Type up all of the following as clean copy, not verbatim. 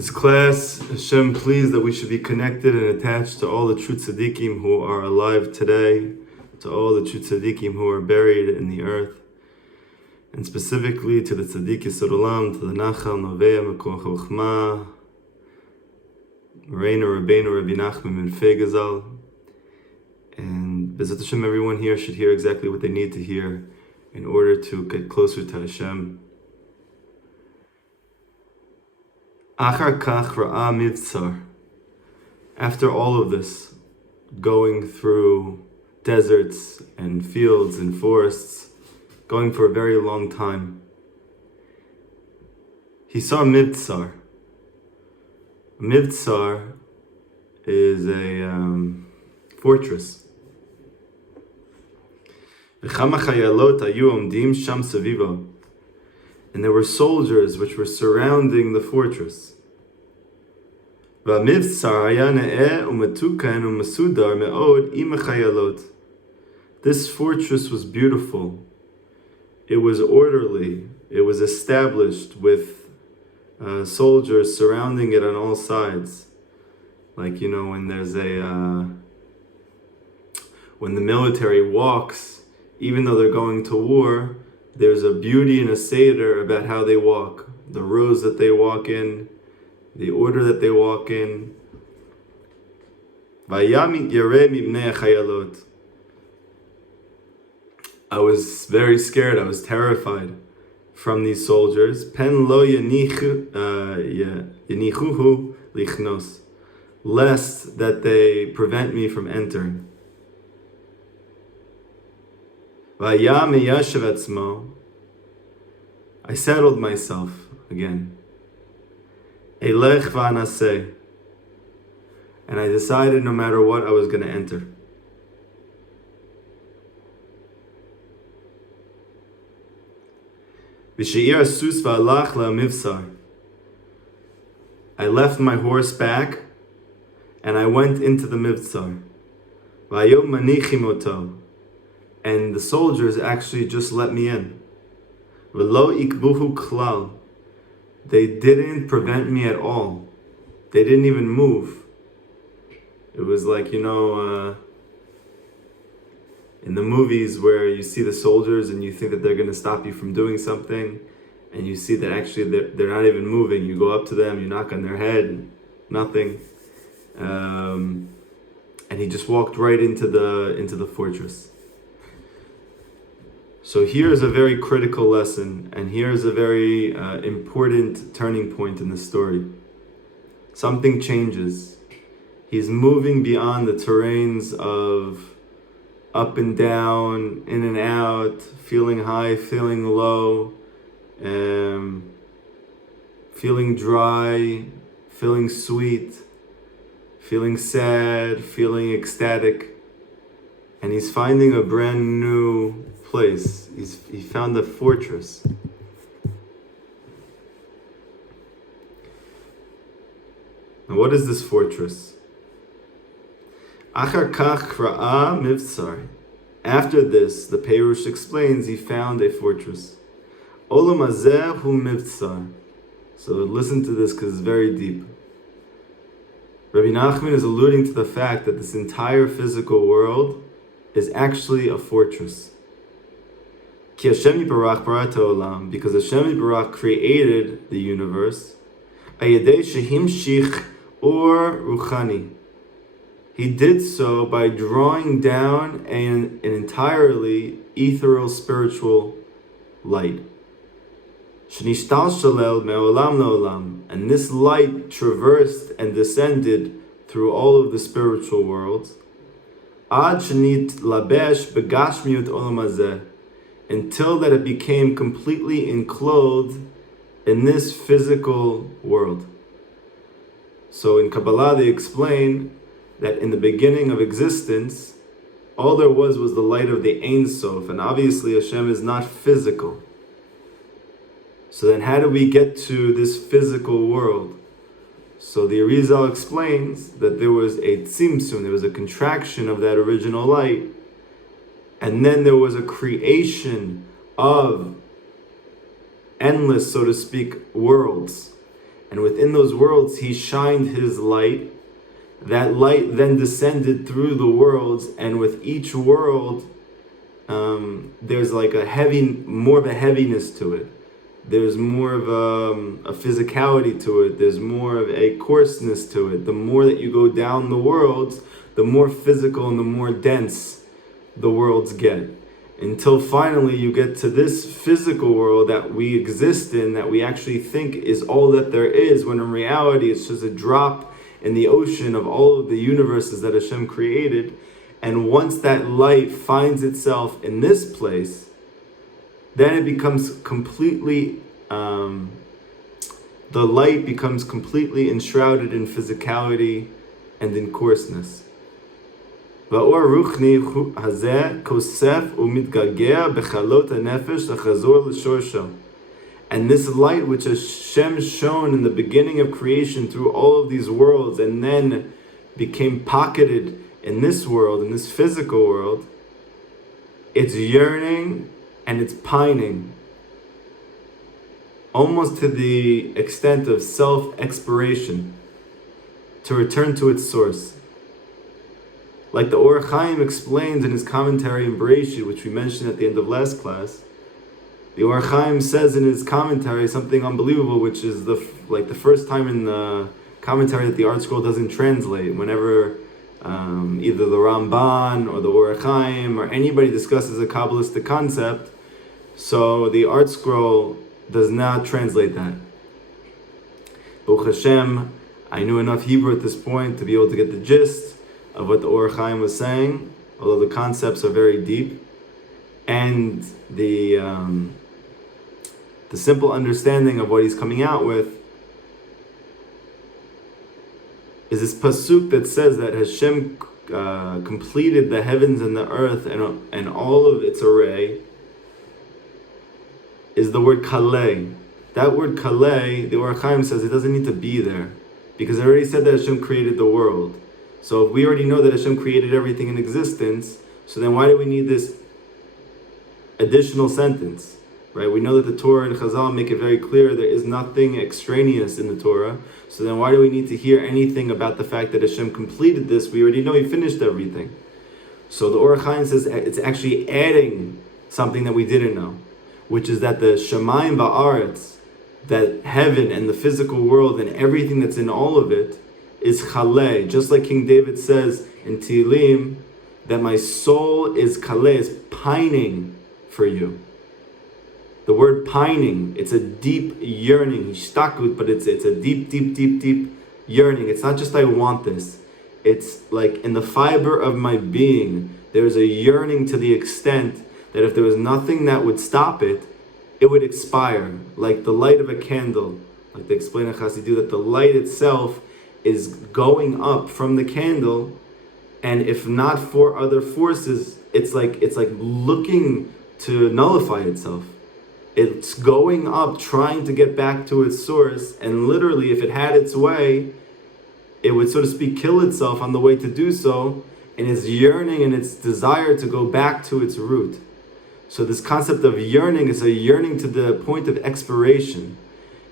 This class, Hashem pleased that we should be connected and attached to all the true tzaddikim who are alive today, to all the true tzaddikim who are buried in the earth, and specifically to the tzaddik Yisod Olam, to the Nachal, Novea, Mekor Chochma, Reina, Rabbeinu, Rabbi Nachman, and Fegazal. And B'ezrat Hashem, everyone here should hear exactly what they need to hear in order to get closer to Hashem. Achar kach ra'a mivtzar. After all of this, going through deserts and fields and forests, going for a very long time, he saw mivtzar. A mivtzar is a fortress. V'chama chayalot hayu omdim sham savivo. And there were soldiers which were surrounding the fortress. This fortress was beautiful. It was orderly. It was established with soldiers surrounding it on all sides. Like, when there's when the military walks, even though they're going to war, there's a beauty and a seder about how they walk, the rows that they walk in, the order that they walk in. I was very scared, I was terrified from these soldiers. Pen lo yenichuhu lichnos, lest that they prevent me from entering. I settled myself again. Elech v'anaseh. And I decided no matter what, I was going to enter. V'she'ir asus v'alach la'mivsar. I left my horse back and I went into the mivsar. V'ayom manichim oto. And the soldiers actually just let me in. V'lo ikbuhu klal. They didn't prevent me at all. They didn't even move. It was like, in the movies where you see the soldiers and you think that they're going to stop you from doing something, and you see that actually they're not even moving. You go up to them, you knock on their head, nothing. And he just walked right into the fortress. So here's a very critical lesson, and here's a very important turning point in the story. Something changes. He's moving beyond the terrains of up and down, in and out, feeling high, feeling low, feeling dry, feeling sweet, feeling sad, feeling ecstatic. And he's finding a brand new place. He found a fortress. Now, what is this fortress? Achar kach ra'a mivtzar. After this, the Perush explains, he found a fortress. Olam hazeh hu mivtzar. So listen to this because it's very deep. Rabbi Nachman is alluding to the fact that this entire physical world is actually a fortress. Ki Hashem Yibarach bara ha'olam, because Hashem Yibarach created the universe. Ayedei shehimshich or ruchani. He did so by drawing down an entirely ethereal spiritual light. Shnishtal shalel me'olam le'olam, and this light traversed and descended through all of the spiritual worlds. Ad shenit labesh begashmiut olam hazeh, until that it became completely enclosed in this physical world. So in Kabbalah they explain that in the beginning of existence, all there was the light of the Ein Sof, and obviously Hashem is not physical. So then how do we get to this physical world? So the Arizal explains that there was a tzimtzum, there was a contraction of that original light, and then there was a creation of endless, so to speak, worlds. And within those worlds, he shined his light. That light then descended through the worlds, and with each world, there's like more of a heaviness to it. There's more of a physicality to it. There's more of a coarseness to it. The more that you go down the worlds, the more physical and the more dense the worlds get. Until finally you get to this physical world that we exist in, that we actually think is all that there is, when in reality it's just a drop in the ocean of all of the universes that Hashem created. And once that light finds itself in this place, then it becomes completely, the light becomes completely enshrouded in physicality and in coarseness. והאור הרוחני הזה כוסף ומתגעגע בחלות הנפש לחזור לשורשו. And this light which Hashem shone in the beginning of creation through all of these worlds and then became pocketed in this world, in this physical world, it's yearning and it's pining, almost to the extent of self-expiration, to return to its source. Like the Or Chaim explains in his commentary in Bereshit, which we mentioned at the end of last class, the Or Chaim says in his commentary something unbelievable, which is the first time in the commentary that the Art Scroll doesn't translate. Whenever either the Ramban or the Or Chaim or anybody discusses a Kabbalistic concept, so the Art Scroll does not translate that. Baruch Hashem, I knew enough Hebrew at this point to be able to get the gist of what the Or Chaim was saying, although the concepts are very deep, and the simple understanding of what he's coming out with is this pasuk that says that Hashem completed the heavens and the earth and all of its array, is the word kaleh. That word kaleh, the Or Chaim says it doesn't need to be there, because it already said that Hashem created the world. So if we already know that Hashem created everything in existence, so then why do we need this additional sentence? Right? We know that the Torah and Chazal make it very clear there is nothing extraneous in the Torah. So then why do we need to hear anything about the fact that Hashem completed this? We already know He finished everything. So the Or Chaim says it's actually adding something that we didn't know, which is that the Shamayim Ba'aretz, that heaven and the physical world and everything that's in all of it, is chaleh, just like King David says in Tehillim, that my soul is kaleh, is pining for you. The word pining, it's a deep yearning, ishtakut, but it's a deep, deep, deep, deep yearning. It's not just I want this. It's like in the fiber of my being, there's a yearning to the extent that if there was nothing that would stop it, it would expire, like the light of a candle. Like they explain in Chassidut, that the light itself is going up from the candle, and if not for other forces, it's like looking to nullify itself. It's going up, trying to get back to its source, and literally, if it had its way, it would, so to speak, kill itself on the way to do so, and its yearning and its desire to go back to its root. So this concept of yearning is a yearning to the point of expiration.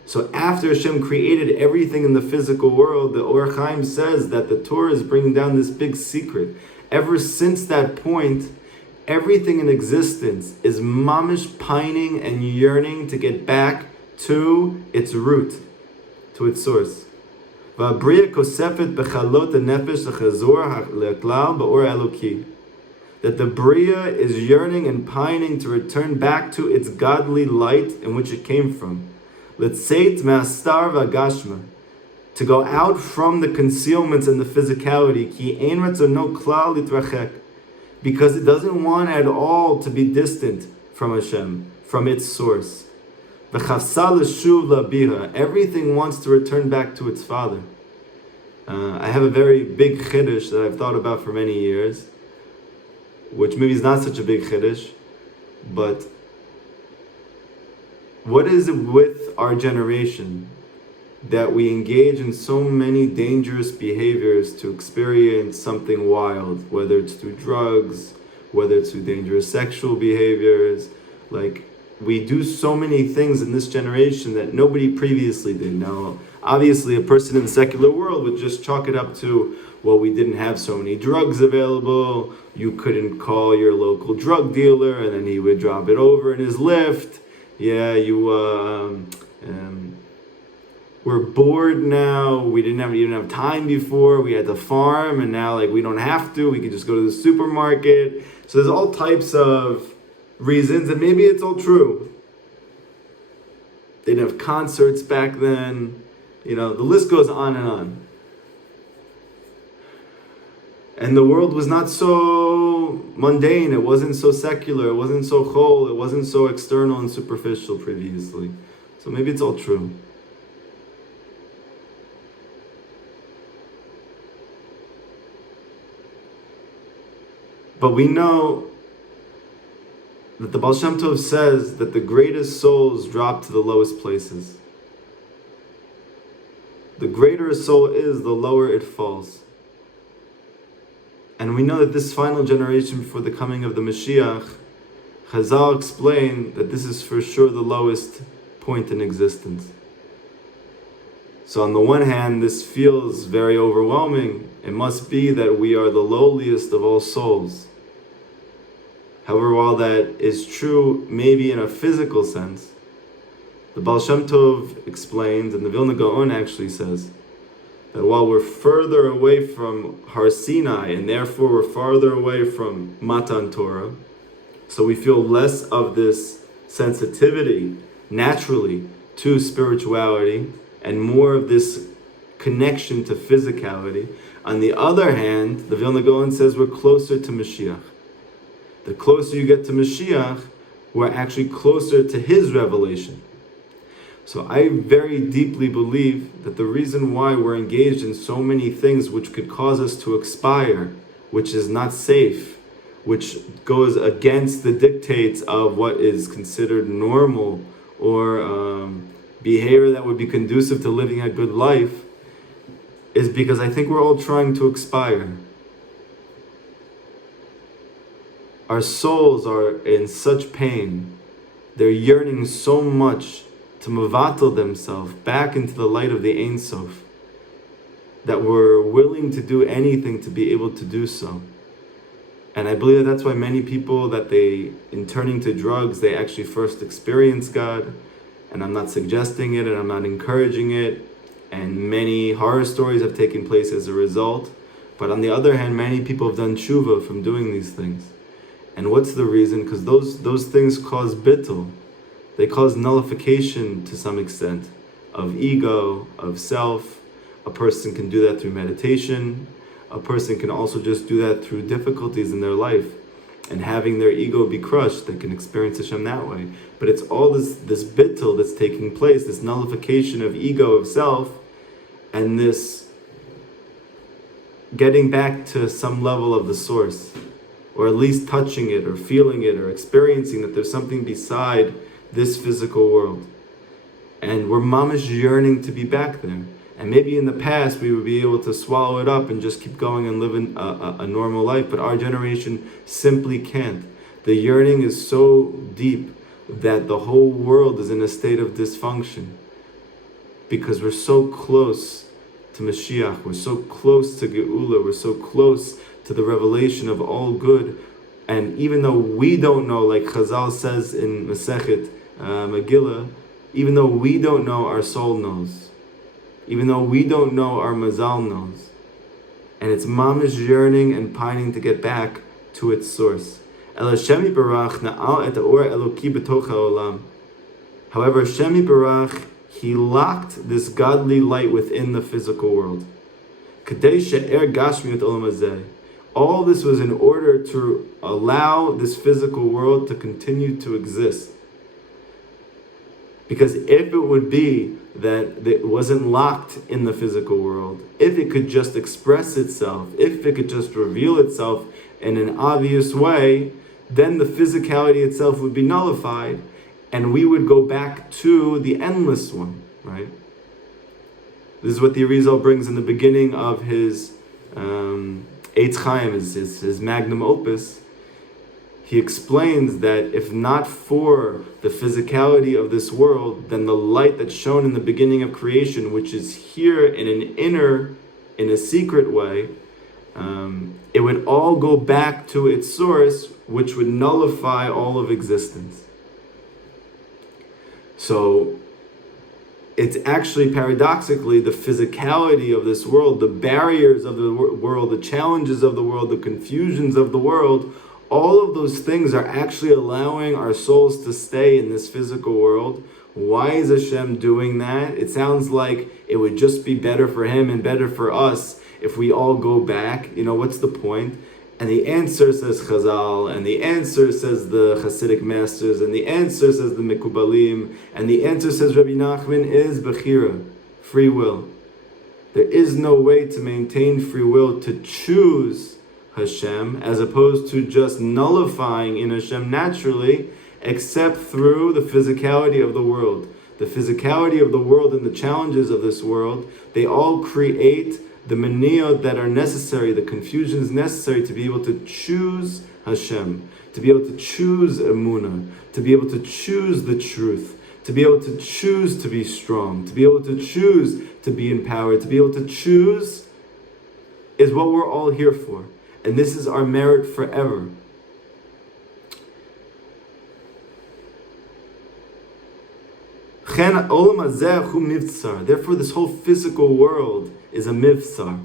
So after Hashem created everything in the physical world, the Or Chaim says that the Torah is bringing down this big secret. Ever since that point, everything in existence is mamish pining and yearning to get back to its root, to its source. That the Bria is yearning and pining to return back to its godly light in which it came from. L'tzeit me'astar v'agashma, to go out from the concealments and the physicality, ki ein ratzono klal litrachek, because it doesn't want at all to be distant from Hashem, from its source. V'chavsa l'shuv la'bira, everything wants to return back to its father. I have a very big chiddush that I've thought about for many years, which maybe is not such a big chiddush, but what is it with our generation that we engage in so many dangerous behaviors to experience something wild, whether it's through drugs, whether it's through dangerous sexual behaviors, like we do so many things in this generation that nobody previously did. Now, obviously, a person in the secular world would just chalk it up to, well, we didn't have so many drugs available, you couldn't call your local drug dealer, and then he would drop it over in his Lyft. Yeah, we're bored now. We didn't even have time before. We had to farm, and now we don't have to. We can just go to the supermarket. So there's all types of reasons, and maybe it's all true. They didn't have concerts back then. The list goes on and on. And the world was not so mundane. It wasn't so secular. It wasn't so chol. It wasn't so external and superficial previously. So maybe it's all true. But we know that the Baal Shem Tov says that the greatest souls drop to the lowest places. The greater a soul is, the lower it falls. And we know that this final generation before the coming of the Mashiach, Chazal explained that this is for sure the lowest point in existence. So on the one hand, this feels very overwhelming. It must be that we are the lowliest of all souls. However, while that is true maybe in a physical sense, the Baal Shem Tov explains, and the Vilna Gaon actually says, that while we're further away from Har Sinai, and therefore we're farther away from Matan Torah, so we feel less of this sensitivity naturally to spirituality, and more of this connection to physicality. On the other hand, the Vilna Gaon says we're closer to Mashiach. The closer you get to Mashiach, we're actually closer to his revelation. So I very deeply believe that the reason why we're engaged in so many things which could cause us to expire, which is not safe, which goes against the dictates of what is considered normal or behavior that would be conducive to living a good life, is because I think we're all trying to expire. Our souls are in such pain. They're yearning so much to mevatel themselves back into the light of the Ein Sof, that we're willing to do anything to be able to do so. And I believe that's why many people, that in turning to drugs, they actually first experience God. And I'm not suggesting it, and I'm not encouraging it. And many horror stories have taken place as a result. But on the other hand, many people have done tshuva from doing these things. And what's the reason? Because those things cause bittul. They cause nullification to some extent of ego, of self. A person can do that through meditation. A person can also just do that through difficulties in their life. And having their ego be crushed, they can experience Hashem that way. But it's all this bittul that's taking place, this nullification of ego, of self, and this getting back to some level of the source, or at least touching it, or feeling it, or experiencing that there's something beside this physical world. And we're mamish yearning to be back there. And maybe in the past we would be able to swallow it up and just keep going and living a normal life, but our generation simply can't. The yearning is so deep that the whole world is in a state of dysfunction, because we're so close to Mashiach, we're so close to Geula, we're so close to the revelation of all good. And even though we don't know, like Chazal says in Masechet Megillah, even though we don't know, our soul knows. Even though we don't know, our mazal knows. And it's mamish yearning and pining to get back to its source. However, Hashem Barach, he locked this godly light within the physical world. All this was in order to allow this physical world to continue to exist. Because if it would be that it wasn't locked in the physical world, if it could just express itself, if it could just reveal itself in an obvious way, then the physicality itself would be nullified, and we would go back to the endless one, right? This is what the Arizal brings in the beginning of his Eitz Chaim, his magnum opus. he explains that if not for the physicality of this world, then the light that's shown in the beginning of creation, which is here in a secret way, it would all go back to its source, which would nullify all of existence. So it's actually paradoxically the physicality of this world, the barriers of the world, the challenges of the world, the confusions of the world, all of those things are actually allowing our souls to stay in this physical world. Why is Hashem doing that? It sounds like it would just be better for him and better for us if we all go back. What's the point? And the answer says Chazal, and the answer says the Hasidic masters, and the answer says the Mekubalim, and the answer says Rabbi Nachman is Bechira, free will. There is no way to maintain free will to choose Hashem, as opposed to just nullifying in Hashem naturally, except through the physicality of the world. The physicality of the world and the challenges of this world, they all create the maniyot that are necessary, the confusions necessary to be able to choose Hashem, to be able to choose Emunah, to be able to choose the truth, to be able to choose to be strong, to be able to choose to be empowered, to be able to choose is what we're all here for. And this is our merit forever. Therefore, this whole physical world is a mivtsar.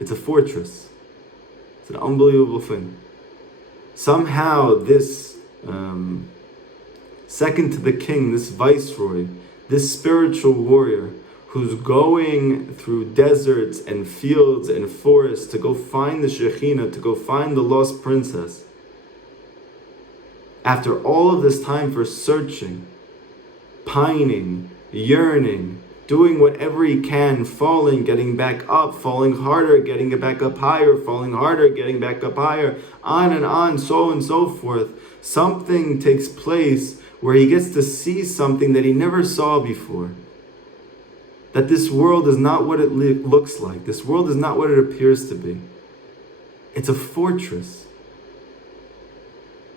It's a fortress. It's an unbelievable thing. Somehow this second to the king, this viceroy, this spiritual warrior who's going through deserts and fields and forests to go find the Shekhinah, to go find the lost princess, after all of this time for searching, pining, yearning, doing whatever he can, falling, getting back up, falling harder, getting back up higher, falling harder, getting back up higher, on and on, so and so forth. Something takes place where he gets to see something that he never saw before. That this world is not what it looks like. This world is not what it appears to be. It's a fortress.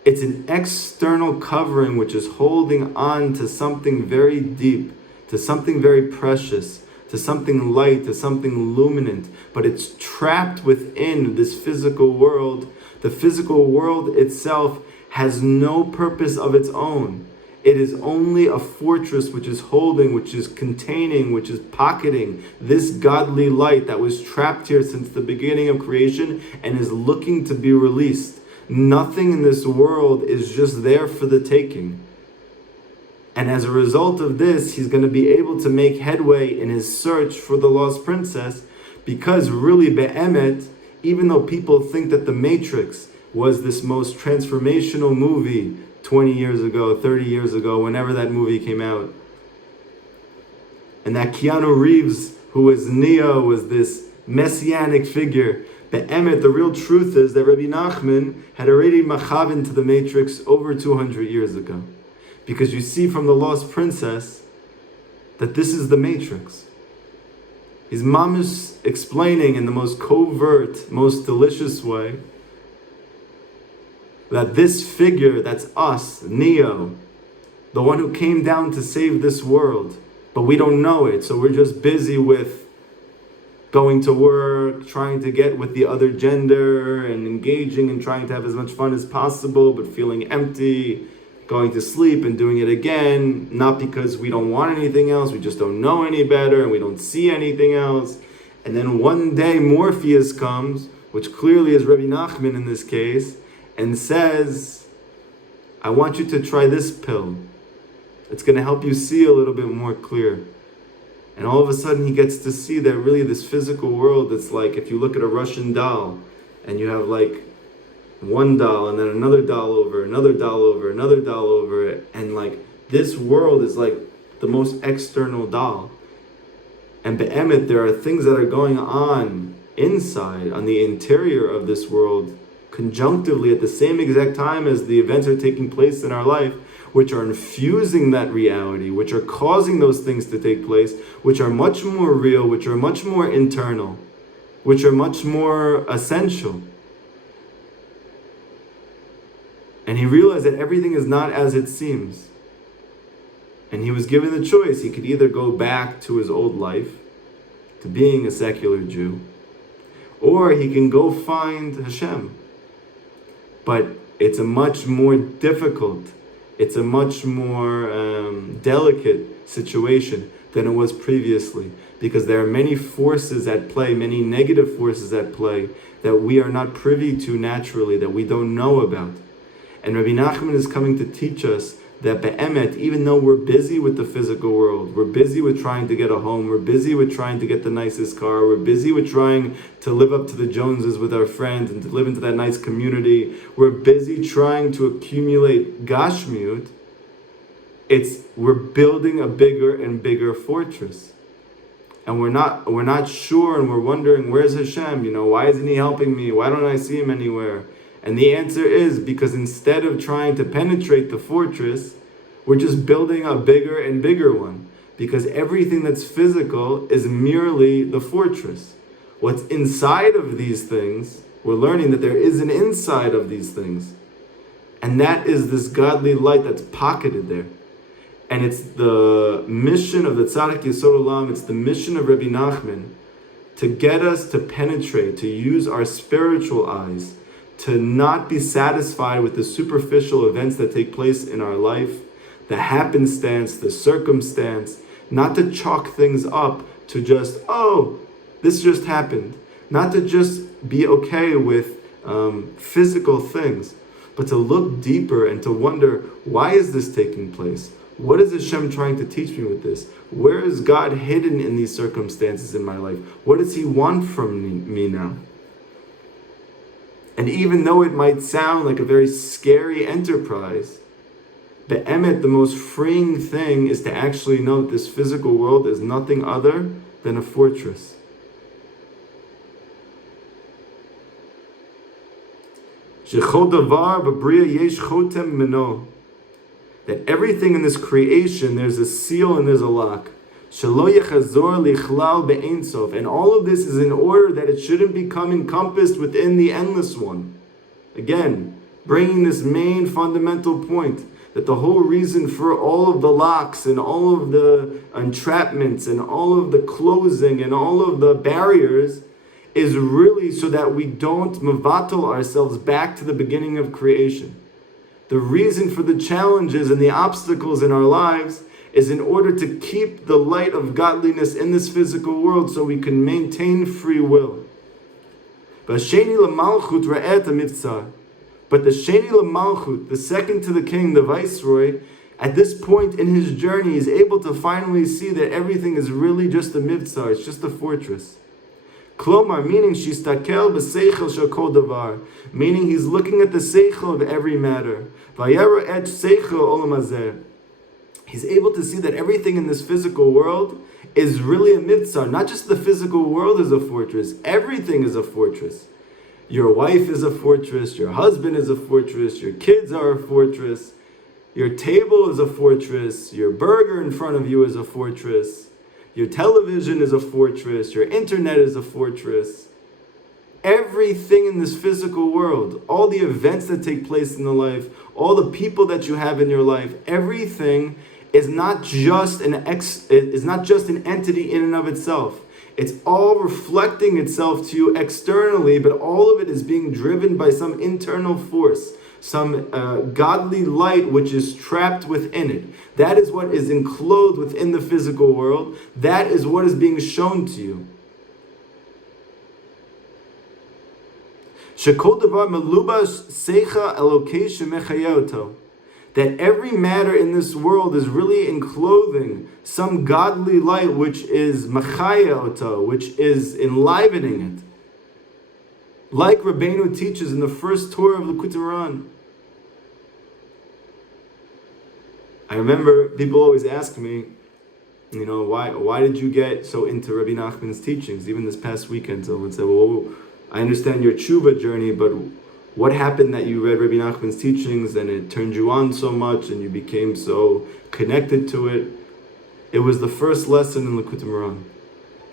It's an external covering which is holding on to something very deep, to something very precious, to something light, to something luminant, but it's trapped within this physical world. The physical world itself has no purpose of its own. It is only a fortress which is holding, which is containing, which is pocketing this godly light that was trapped here since the beginning of creation and is looking to be released. Nothing in this world is just there for the taking. And as a result of this, he's going to be able to make headway in his search for the lost princess, because really, be'emet, even though people think that The Matrix was this most transformational movie 20 years ago, 30 years ago, whenever that movie came out, and that Keanu Reeves, who was Neo, was this messianic figure, be'emet, the real truth is that Rabbi Nachman had already machavin to The Matrix over 200 years ago. Because you see from the Lost Princess that this is The Matrix. He's mamish explaining in the most covert, most delicious way that this figure, that's us, Neo, the one who came down to save this world, but we don't know it, so we're just busy with going to work, trying to get with the other gender, and engaging and trying to have as much fun as possible, but feeling empty, going to sleep and doing it again, not because we don't want anything else, we just don't know any better, and we don't see anything else. And then one day Morpheus comes, which clearly is Rabbi Nachman in this case, and says, I want you to try this pill. It's going to help you see a little bit more clear. And all of a sudden he gets to see that really this physical world, it's like if you look at a Russian doll, and you have like one doll, and then another doll over, another doll over, another doll over it, and like this world is like the most external doll. And be'emet, there are things that are going on inside, on the interior of this world, conjunctively at the same exact time as the events are taking place in our life, which are infusing that reality, which are causing those things to take place, which are much more real, which are much more internal, which are much more essential. And he realized that everything is not as it seems. And he was given the choice. He could either go back to his old life, to being a secular Jew, or he can go find Hashem. But it's a much more difficult, it's a much more delicate situation than it was previously, because there are many forces at play, many negative forces at play that we are not privy to naturally, that we don't know about. And Rabbi Nachman is coming to teach us that be'emet, even though we're busy with the physical world, we're busy with trying to get a home, we're busy with trying to get the nicest car, we're busy with trying to live up to the Joneses with our friends and to live into that nice community, we're busy trying to accumulate gashmiut, we're building a bigger and bigger fortress. And we're not sure, and we're wondering, where's Hashem? Why isn't he helping me? Why don't I see him anywhere? And the answer is because instead of trying to penetrate the fortress, we're just building a bigger and bigger one. Because everything that's physical is merely the fortress. What's inside of these things, we're learning that there is an inside of these things. And that is this godly light that's pocketed there. And it's the mission of the Tzaddik Yesod Olam, it's the mission of Rabbi Nachman to get us to penetrate, to use our spiritual eyes, to not be satisfied with the superficial events that take place in our life, the happenstance, the circumstance, not to chalk things up to just, this just happened. Not to just be okay with physical things, but to look deeper and to wonder, why is this taking place? What is Hashem trying to teach me with this? Where is God hidden in these circumstances in my life? What does he want from me now? And even though it might sound like a very scary enterprise, be'emet, the most freeing thing is to actually know that this physical world is nothing other than a fortress. Shechol davar b'bria yesh chotem mino. That everything in this creation, there's a seal and there's a lock. Shelo yechazor lichlal be'ein sof. And all of this is in order that it shouldn't become encompassed within the endless one. Again, bringing this main fundamental point, that the whole reason for all of the locks and all of the entrapments and all of the closing and all of the barriers is really so that we don't mevatel ourselves back to the beginning of creation. The reason for the challenges and the obstacles in our lives is in order to keep the light of godliness in this physical world so we can maintain free will. But the Sheni L'Malchut, the second to the king, the viceroy, at this point in his journey is able to finally see that everything is really just a mivtzar, it's just a fortress. Klomar, meaning shistakel b'seichel shakol davar, meaning he's looking at the seichel of every matter. Vayera et seichel olam hazeh. He's able to see that everything in this physical world is really a mitzvah. Not just the physical world is a fortress, everything is a fortress. Your wife is a fortress, your husband is a fortress, your kids are a fortress, your table is a fortress, your burger in front of you is a fortress, your television is a fortress, your internet is a fortress. Everything in this physical world, all the events that take place in the life, all the people that you have in your life, everything is not just an entity in and of itself. It's all reflecting itself to you externally, but all of it is being driven by some internal force, some godly light which is trapped within it. That is what is enclosed within the physical world. That is what is being shown to you. Shekol davar melubash seicha elokei shemechayoto. That every matter in this world is really enclothing some godly light which is machaya, which is enlivening it. Like Rabbeinu teaches in the first Torah of Likutei Moharan. I remember people always ask me, why did you get so into Rabbi Nachman's teachings? Even this past weekend, someone would say, well, I understand your tshuva journey, but what happened that you read Rabbi Nachman's teachings and it turned you on so much and you became so connected to it? It was the first lesson in Likutei Moharan.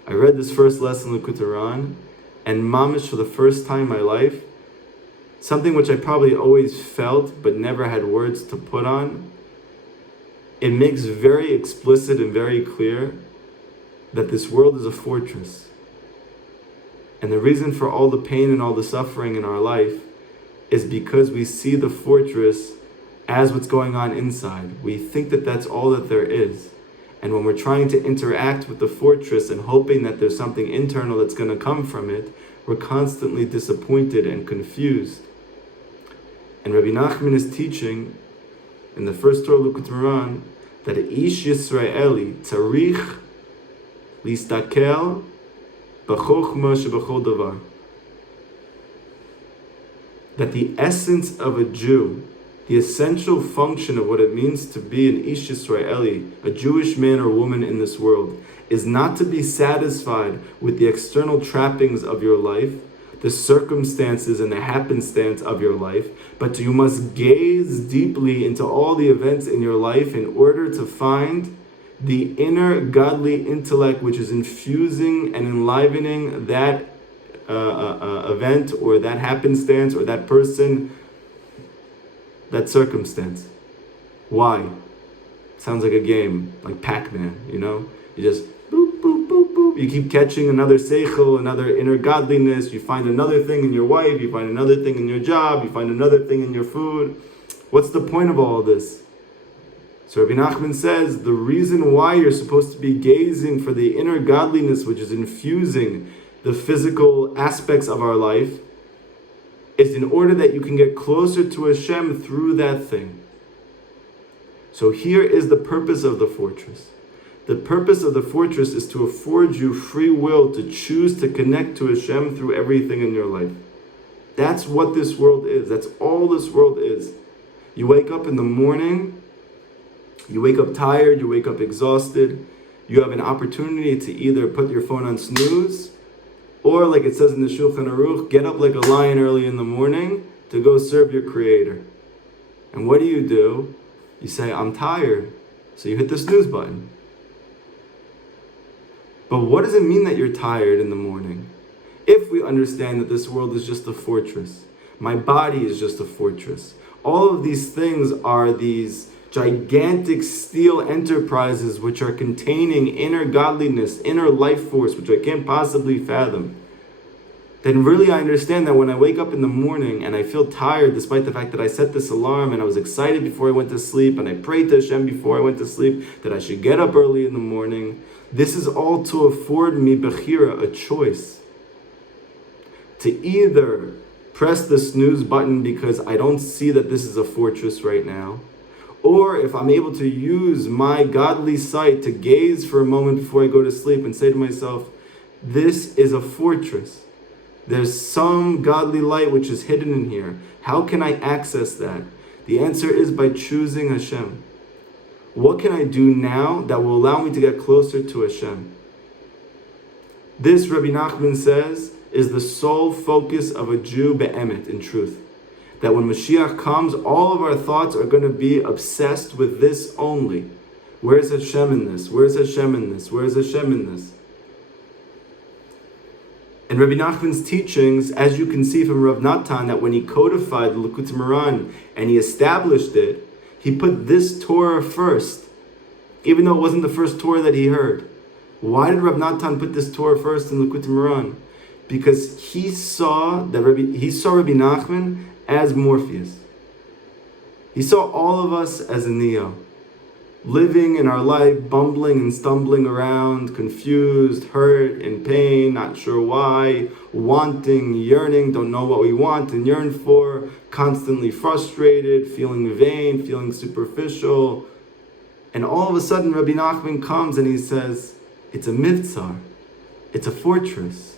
I read this first lesson in Likutei Moharan, and mamish, for the first time in my life, something which I probably always felt but never had words to put on. It makes very explicit and very clear that this world is a fortress. And the reason for all the pain and all the suffering in our life is because we see the fortress as what's going on inside. We think that that's all that there is. And when we're trying to interact with the fortress and hoping that there's something internal that's going to come from it, we're constantly disappointed and confused. And Rabbi Nachman is teaching in the first Torah Likutei Moharan that Ish Yisraeli tzarich listakel b'chokhmah shebechol davar. That the essence of a Jew, the essential function of what it means to be an Ish Yisraeli, a Jewish man or woman in this world, is not to be satisfied with the external trappings of your life, the circumstances and the happenstance of your life, but you must gaze deeply into all the events in your life in order to find the inner godly intellect which is infusing and enlivening that event or that happenstance or that person, that circumstance. Why? Sounds like a game, like Pac-Man, you know? You just boop, boop, boop, boop. You keep catching another seichel, another inner godliness. You find another thing in your wife. You find another thing in your job. You find another thing in your food. What's the point of all of this? So Rabbi Nachman says the reason why you're supposed to be gazing for the inner godliness which is infusing the physical aspects of our life is in order that you can get closer to Hashem through that thing. So here is the purpose of the fortress. The purpose of the fortress is to afford you free will to choose to connect to Hashem through everything in your life. That's what this world is. That's all this world is. You wake up in the morning, you wake up tired, you wake up exhausted. You have an opportunity to either put your phone on snooze, or like it says in the Shulchan Aruch, get up like a lion early in the morning to go serve your Creator. And what do? You say, I'm tired. So you hit the snooze button. But what does it mean that you're tired in the morning? If we understand that this world is just a fortress, my body is just a fortress, all of these things are these gigantic steel enterprises which are containing inner godliness, inner life force, which I can't possibly fathom, then really I understand that when I wake up in the morning and I feel tired, despite the fact that I set this alarm and I was excited before I went to sleep and I prayed to Hashem before I went to sleep that I should get up early in the morning, this is all to afford me bechira, a choice. To either press the snooze button because I don't see that this is a fortress right now, or if I'm able to use my godly sight to gaze for a moment before I go to sleep and say to myself, this is a fortress. There's some godly light which is hidden in here. How can I access that? The answer is by choosing Hashem. What can I do now that will allow me to get closer to Hashem? This, Rabbi Nachman says, is the sole focus of a Jew be'emet, in truth. That when Mashiach comes, all of our thoughts are going to be obsessed with this only. Where's Hashem in this? Where's Hashem in this? Where's Hashem in this? And Rabbi Nachman's teachings, as you can see from Rav Natan, that when he codified the Likutei Moharan and he established it, he put this Torah first, even though it wasn't the first Torah that he heard. Why did Rav Natan put this Torah first in Likutei Moharan? Because he saw Rabbi Nachman as Morpheus. He saw all of us as a Neo, living in our life, bumbling and stumbling around, confused, hurt, in pain, not sure why, wanting, yearning, don't know what we want and yearn for, constantly frustrated, feeling vain, feeling superficial. And all of a sudden, Rabbi Nachman comes and he says, it's a mivtzar, it's a fortress.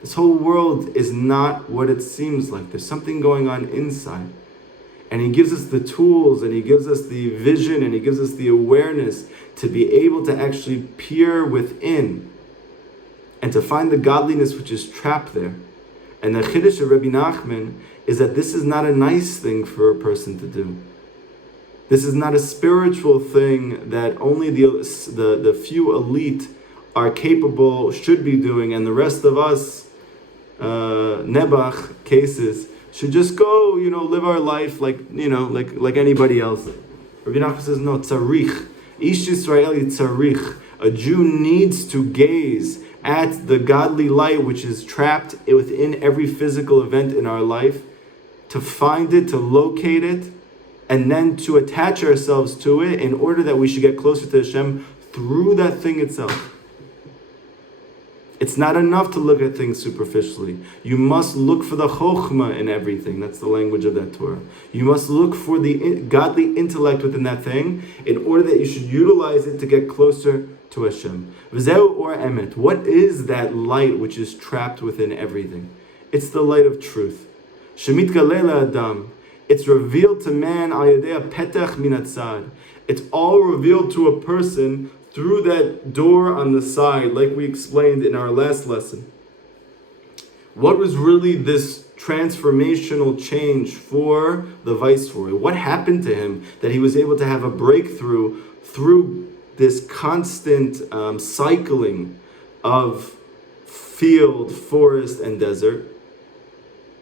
This whole world is not what it seems like. There's something going on inside. And he gives us the tools, and he gives us the vision, and he gives us the awareness to be able to actually peer within and to find the godliness which is trapped there. And the chiddush of Rabbi Nachman is that this is not a nice thing for a person to do. This is not a spiritual thing that only the few elite are capable, should be doing, and the rest of us, nebach cases, should just go, live our life like anybody else. Rabbi Nachman says, no, tzarich. Ish Yisrael tzarich. A Jew needs to gaze at the godly light which is trapped within every physical event in our life, to find it, to locate it, and then to attach ourselves to it in order that we should get closer to Hashem through that thing itself. It's not enough to look at things superficially. You must look for the chokhmah in everything. That's the language of that Torah. You must look for the godly intellect within that thing in order that you should utilize it to get closer to Hashem. V'zeu or emet. What is that light which is trapped within everything? It's the light of truth. Shemit galele adam. It's revealed to man al yedei petach min hatzad. It's all revealed to a person through that door on the side, like we explained in our last lesson. What was really this transformational change for the viceroy? What happened to him that he was able to have a breakthrough through this constant cycling of field, forest, and desert?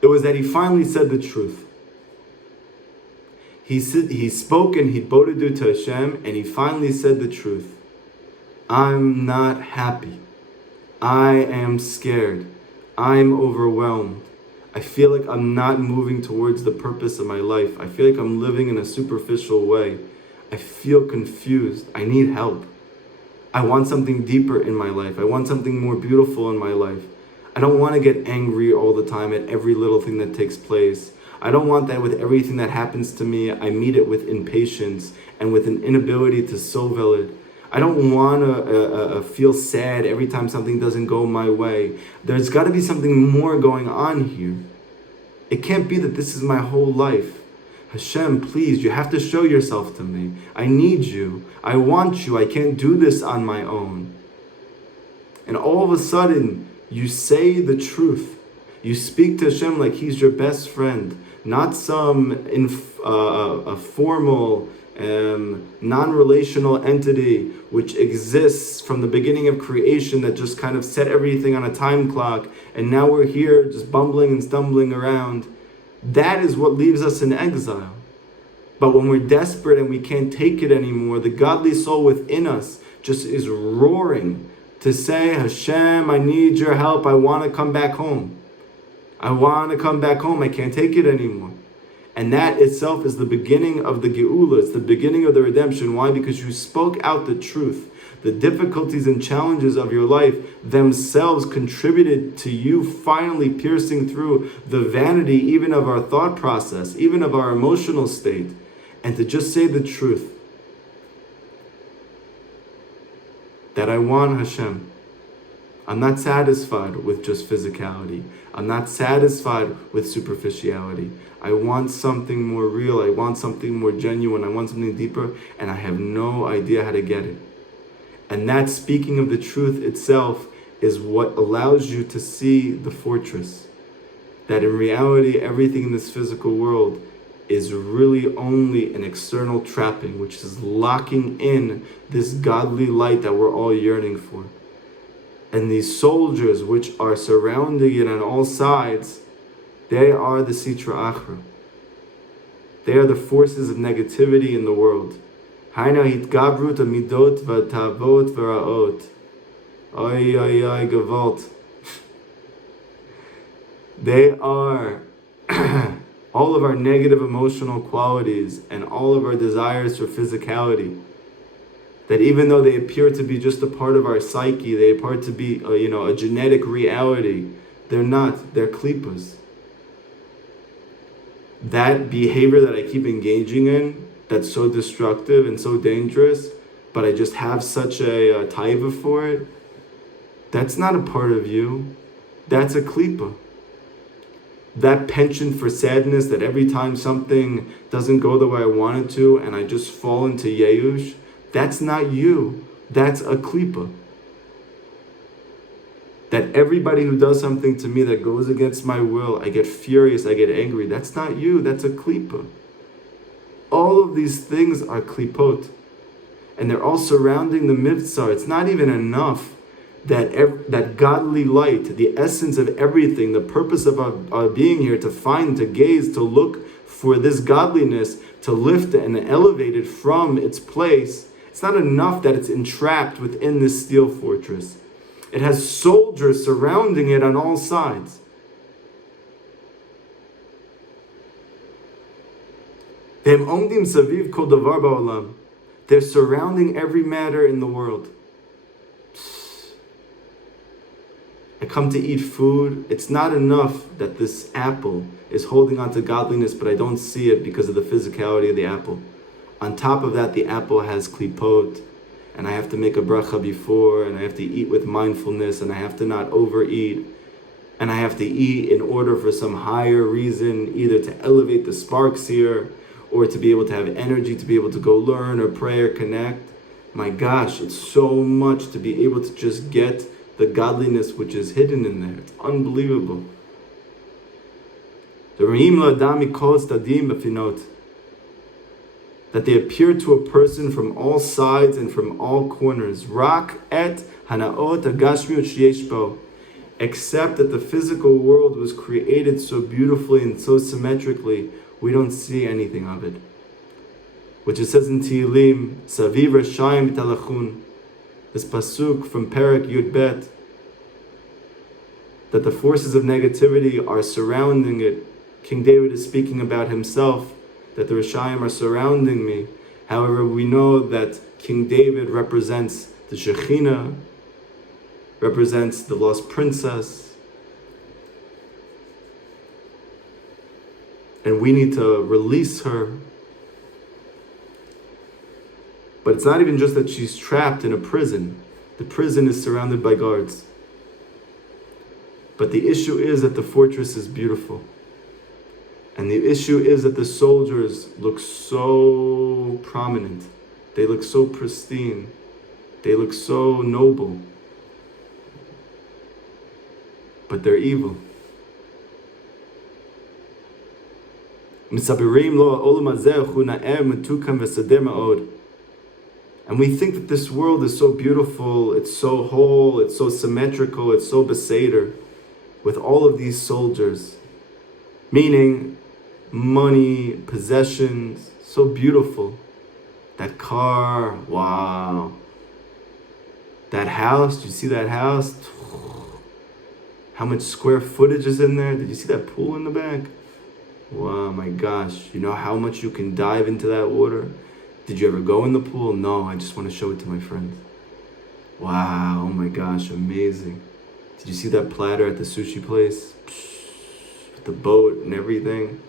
It was that he finally said the truth. He spoke and he boded to Hashem, and he finally said the truth. I'm not happy. I am scared. I'm overwhelmed. I feel like I'm not moving towards the purpose of my life. I feel like I'm living in a superficial way. I feel confused. I need help. I want something deeper in my life. I want something more beautiful in my life. I don't want to get angry all the time at every little thing that takes place. I don't want that with everything that happens to me. I meet it with impatience and with an inability to sovel it. I don't want to feel sad every time something doesn't go my way. There's got to be something more going on here. It can't be that this is my whole life. Hashem, please, you have to show yourself to me. I need you. I want you. I can't do this on my own. And all of a sudden, you say the truth. You speak to Hashem like He's your best friend, not some a formal, non-relational entity which exists from the beginning of creation that just kind of set everything on a time clock, and now we're here just bumbling and stumbling around. That is what leaves us in exile. But when we're desperate and we can't take it anymore, the godly soul within us just is roaring to say, Hashem, I need your help. I want to come back home. I want to come back home. I can't take it anymore. And that itself is the beginning of the Geula. It's the beginning of the redemption. Why? Because you spoke out the truth. The difficulties and challenges of your life themselves contributed to you finally piercing through the vanity even of our thought process, even of our emotional state, and to just say the truth. That I want Hashem. I'm not satisfied with just physicality. I'm not satisfied with superficiality. I want something more real. I want something more genuine. I want something deeper, and I have no idea how to get it. And that speaking of the truth itself is what allows you to see the fortress. That in reality, everything in this physical world is really only an external trapping, which is locking in this godly light that we're all yearning for. And these soldiers which are surrounding it on all sides, they are the Sitra Achra. They are the forces of negativity in the world. Haina hitgabrut amidot v'tavot v'ra'ot. Oy, oy, oy, gewalt. They are all of our negative emotional qualities and all of our desires for physicality. That even though they appear to be just a part of our psyche, they appear to be a genetic reality, they're not. They're klippas. That behavior that I keep engaging in, that's so destructive and so dangerous, but I just have such a taiva for it, that's not a part of you. That's a klippa. That penchant for sadness, that every time something doesn't go the way I want it to and I just fall into yeush, that's not you. That's a klippa. That everybody who does something to me that goes against my will, I get furious, I get angry. That's not you. That's a klippa. All of these things are klipot. And they're all surrounding the mitzvah. It's not even enough that godly light, the essence of everything, the purpose of our being here, to find, to gaze, to look for this godliness, to lift and elevate it from its place. It's not enough that it's entrapped within this steel fortress. It has soldiers surrounding it on all sides. They're surrounding every matter in the world. I come to eat food. It's not enough that this apple is holding on to godliness, but I don't see it because of the physicality of the apple. On top of that, the apple has klipot, and I have to make a bracha before, and I have to eat with mindfulness, and I have to not overeat, and I have to eat in order for some higher reason, either to elevate the sparks here, or to be able to have energy to be able to go learn or pray or connect. My gosh, it's so much to be able to just get the godliness which is hidden in there. It's unbelievable. That they appear to a person from all sides and from all corners. Rak et hanaot agashmiut sheyesh bo. Except that the physical world was created so beautifully and so symmetrically, we don't see anything of it. Which it says in Tehillim, Saviv Rashayim Talachun, this pasuk from Perek Yud Bet, that the forces of negativity are surrounding it. King David is speaking about himself, that the Rashayim are surrounding me. However, we know that King David represents the Shekhinah, represents the lost princess. And we need to release her. But it's not even just that she's trapped in a prison. The prison is surrounded by guards. But the issue is that the fortress is beautiful. And the issue is that the soldiers look so prominent. They look so pristine. They look so noble. But they're evil. And we think that this world is so beautiful, it's so whole, it's so symmetrical, it's so beseder, with all of these soldiers. Meaning, money, possessions, so beautiful. That car, wow. That house, did you see that house? How much square footage is in there? Did you see that pool in the back? Wow, my gosh. You know how much you can dive into that water? Did you ever go in the pool? No, I just want to show it to my friends. Wow, oh my gosh, amazing. Did you see that platter at the sushi place? With the boat and everything?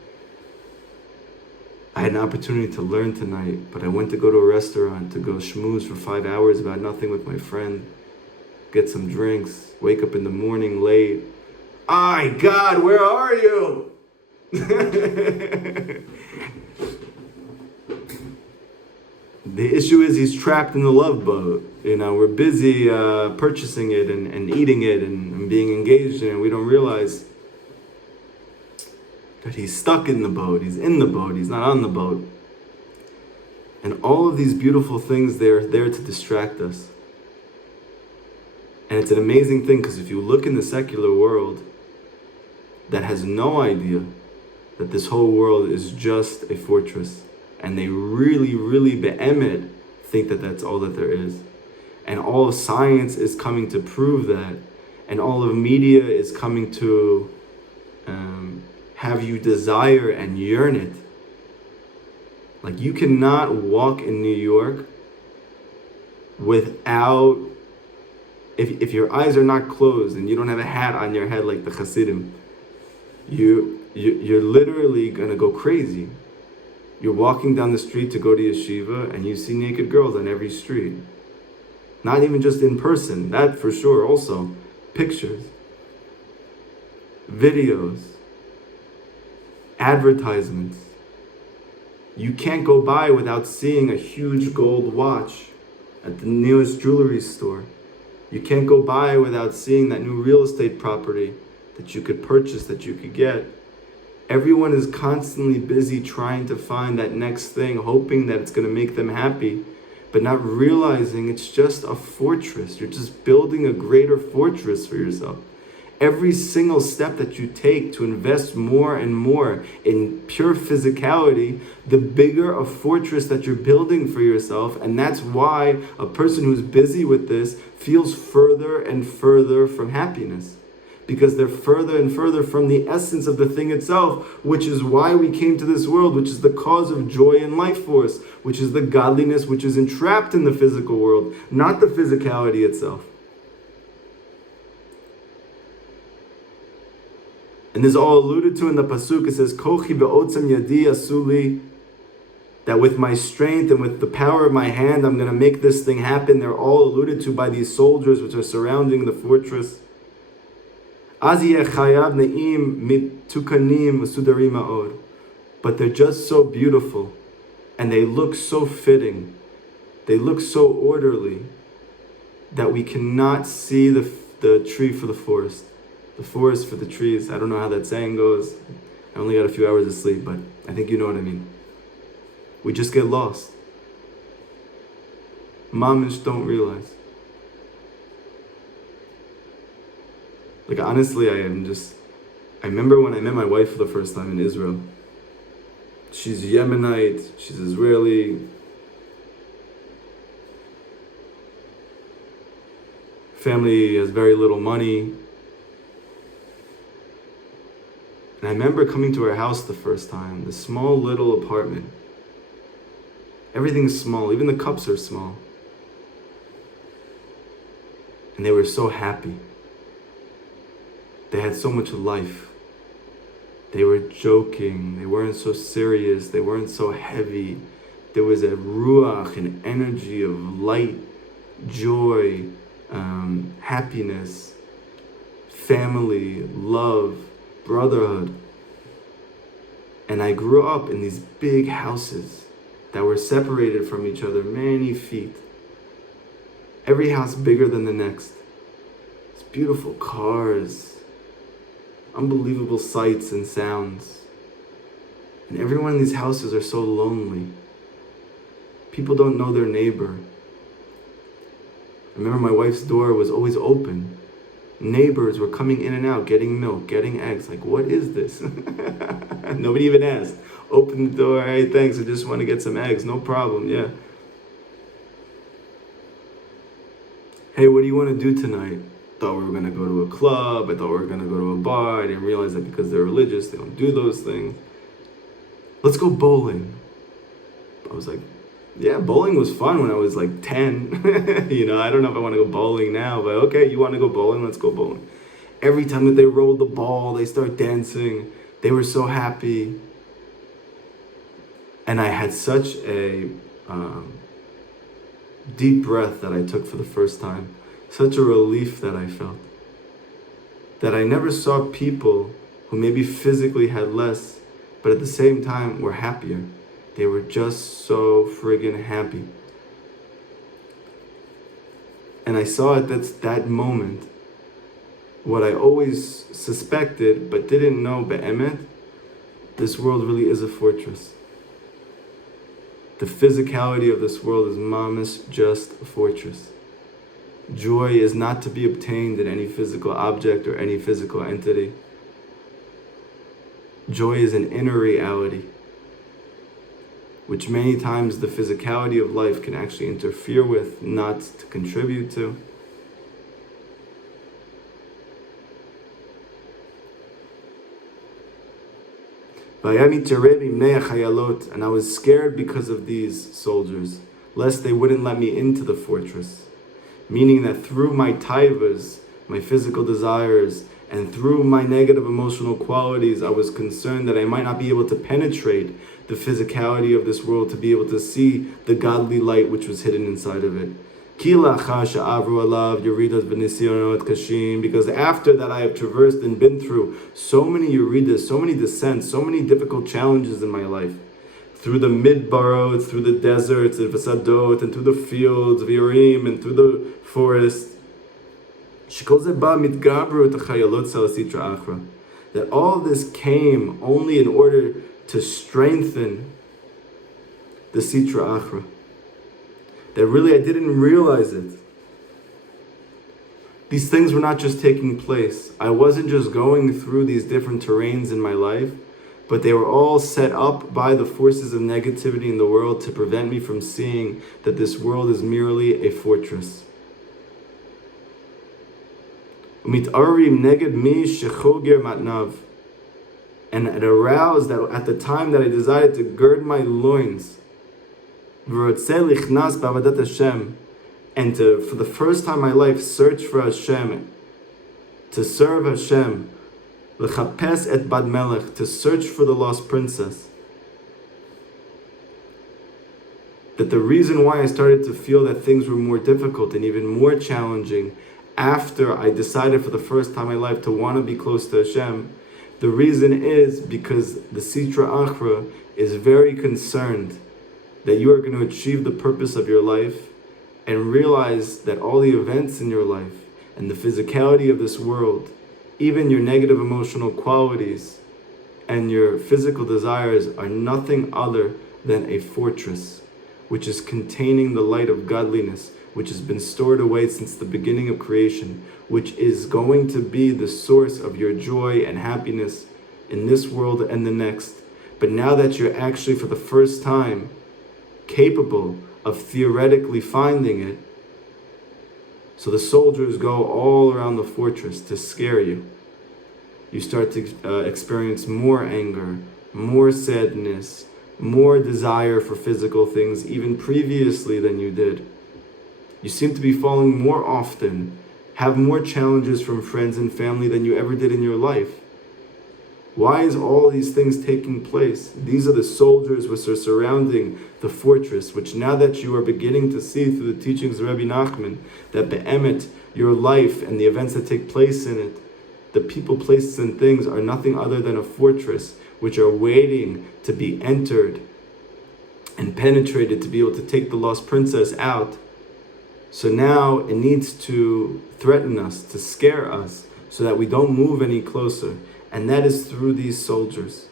I had an opportunity to learn tonight, but I went to go to a restaurant to go schmooze for 5 hours about nothing with my friend. Get some drinks, wake up in the morning late. My God, where are you? The issue is he's trapped in the love boat. You know, we're busy purchasing it and eating it and being engaged in it. We don't realize that he's stuck in the boat. He's in the boat. He's not on the boat. And all of these beautiful things, they're there to distract us. And it's an amazing thing, because if you look in the secular world that has no idea that this whole world is just a fortress, and they really, really be'emet think that that's all that there is. And all of science is coming to prove that. And all of media is coming to have you desire and yearn it. Like, you cannot walk in New York without, if your eyes are not closed and you don't have a hat on your head like the Hasidim, you're literally gonna go crazy. You're walking down the street to go to yeshiva and you see naked girls on every street. Not even just in person, that for sure also. Pictures, videos, advertisements. You can't go by without seeing a huge gold watch at the nearest jewelry store. You can't go by without seeing that new real estate property that you could purchase, that you could get. Everyone is constantly busy trying to find that next thing, hoping that it's going to make them happy. but not realizing it's just a fortress. You're just building a greater fortress for yourself. Every single step that you take to invest more and more in pure physicality, the bigger a fortress that you're building for yourself. And that's why a person who's busy with this feels further and further from happiness. Because they're further and further from the essence of the thing itself, which is why we came to this world, which is the cause of joy and life force, which is the godliness which is entrapped in the physical world, not the physicality itself. And this is all alluded to in the pasuk. It says, "Kochi be'otzem yadi asuli," that with my strength and with the power of my hand, I'm going to make this thing happen. They're all alluded to by these soldiers which are surrounding the fortress. Az yeh chayav ne'im mitukanim usudarim ma'od. But they're just so beautiful, and they look so fitting. They look so orderly that we cannot see the tree for the forest. The forest for the trees. I don't know how that saying goes. I only got a few hours of sleep, but I think you know what I mean. We just get lost. Mamish don't realize. Like honestly, I remember when I met my wife for the first time in Israel. She's Yemenite, she's Israeli. Family has very little money. And I remember coming to her house the first time, this small little apartment. Everything's small, even the cups are small. And they were so happy. They had so much life. They were joking, they weren't so serious, they weren't so heavy. There was a ruach, an energy of light, joy, happiness, family, love, brotherhood. And I grew up in these big houses that were separated from each other many feet. Every house bigger than the next. It's beautiful cars, unbelievable sights and sounds. And everyone in these houses are so lonely. People don't know their neighbor. I remember my wife's door was always open. Neighbors were coming in and out, getting milk, getting eggs. Like, what is this? Nobody even asked. Open the door. Hey, thanks. I just want to get some eggs. No problem. Yeah. Hey, what do you want to do tonight? Thought we were going to go to a club. I thought we were going to go to a bar. I didn't realize that because they're religious, they don't do those things. Let's go bowling. I was like, yeah, bowling was fun when I was like 10. I don't know if I want to go bowling now, but okay, you want to go bowling? Let's go bowling. Every time that they rolled the ball, they start dancing. They were so happy. And I had such a deep breath that I took for the first time. Such a relief that I felt. That I never saw people who maybe physically had less, but at the same time were happier. They were just so friggin' happy. And I saw at that moment what I always suspected but didn't know be'emet. This world really is a fortress. The physicality of this world is mamish just a fortress. Joy is not to be obtained in any physical object or any physical entity. Joy is an inner reality, which many times the physicality of life can actually interfere with, not to contribute to. And I was scared because of these soldiers, lest they wouldn't let me into the fortress. Meaning that through my taivas, my physical desires, and through my negative emotional qualities, I was concerned that I might not be able to penetrate the physicality of this world, to be able to see the godly light which was hidden inside of it. Because after that I have traversed and been through so many yuridas, so many descents, so many difficult challenges in my life. Through the midbarot, through the deserts, and fasadot, and through the fields of Yerim, and through the forest. That all this came only in order to strengthen the Sitra Achra. that really I didn't realize it. These things were not just taking place. I wasn't just going through these different terrains in my life, but they were all set up by the forces of negativity in the world to prevent me from seeing that this world is merely a fortress. And it aroused that at the time that I decided to gird my loins, and to, for the first time in my life, search for Hashem, to serve Hashem, l'chapes et bad melech, to search for the lost princess. That the reason why I started to feel that things were more difficult and even more challenging after I decided for the first time in my life to want to be close to Hashem, the reason is because the Sitra Achra is very concerned that you are going to achieve the purpose of your life and realize that all the events in your life and the physicality of this world, even your negative emotional qualities and your physical desires, are nothing other than a fortress which is containing the light of godliness, which has been stored away since the beginning of creation, which is going to be the source of your joy and happiness in this world and the next. But now that you're actually for the first time capable of theoretically finding it, so the soldiers go all around the fortress to scare you. You start to experience more anger, more sadness, more desire for physical things even previously than you did. You seem to be falling more often, have more challenges from friends and family than you ever did in your life. Why is all these things taking place? These are the soldiers which are surrounding the fortress, which now that you are beginning to see through the teachings of Rabbi Nachman, that be'emet, your life and the events that take place in it, the people, places, and things are nothing other than a fortress which are waiting to be entered and penetrated to be able to take the lost princess out. So now it needs to threaten us, to scare us, so that we don't move any closer. And that is through these soldiers.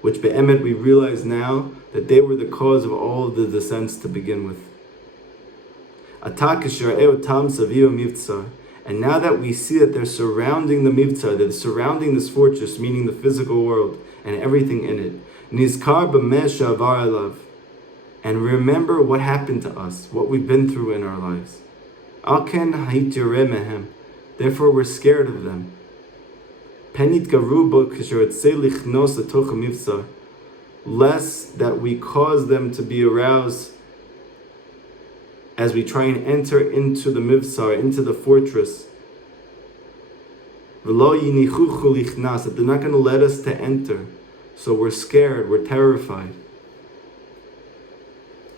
Which be'emet we realize now that they were the cause of all of the descents to begin with. And now that we see that they're surrounding the mivtzar, they're surrounding this fortress, meaning the physical world and everything in it. Nizkar b'meh she'avar alav. And remember what happened to us, what we've been through in our lives. Al ken ha'it yoreh mehem. Therefore we're scared of them. Penit garu bo k'sherotzeh lichnos letoch ha'mivtzar. Lest that we cause them to be aroused as we try and enter into the mivtzar, into the fortress. V'lo yinichuchu lichnas, that they're not going to let us to enter. So we're scared, we're terrified.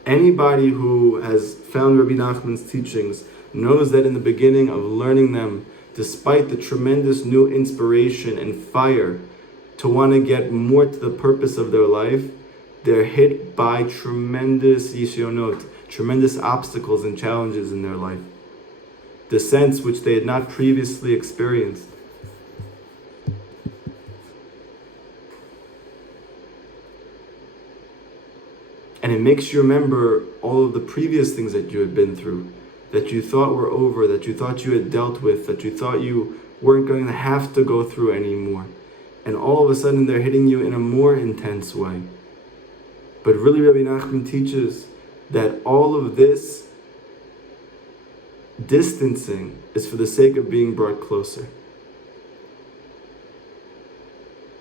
Anybody who has found Rabbi Nachman's teachings knows that in the beginning of learning them, despite the tremendous new inspiration and fire to want to get more to the purpose of their life, they're hit by tremendous yisyonot, tremendous obstacles and challenges in their life. Descents which they had not previously experienced. And it makes you remember all of the previous things that you had been through, that you thought were over, that you thought you had dealt with, that you thought you weren't going to have to go through anymore. And all of a sudden they're hitting you in a more intense way. But really Rabbi Nachman teaches that all of this distancing is for the sake of being brought closer.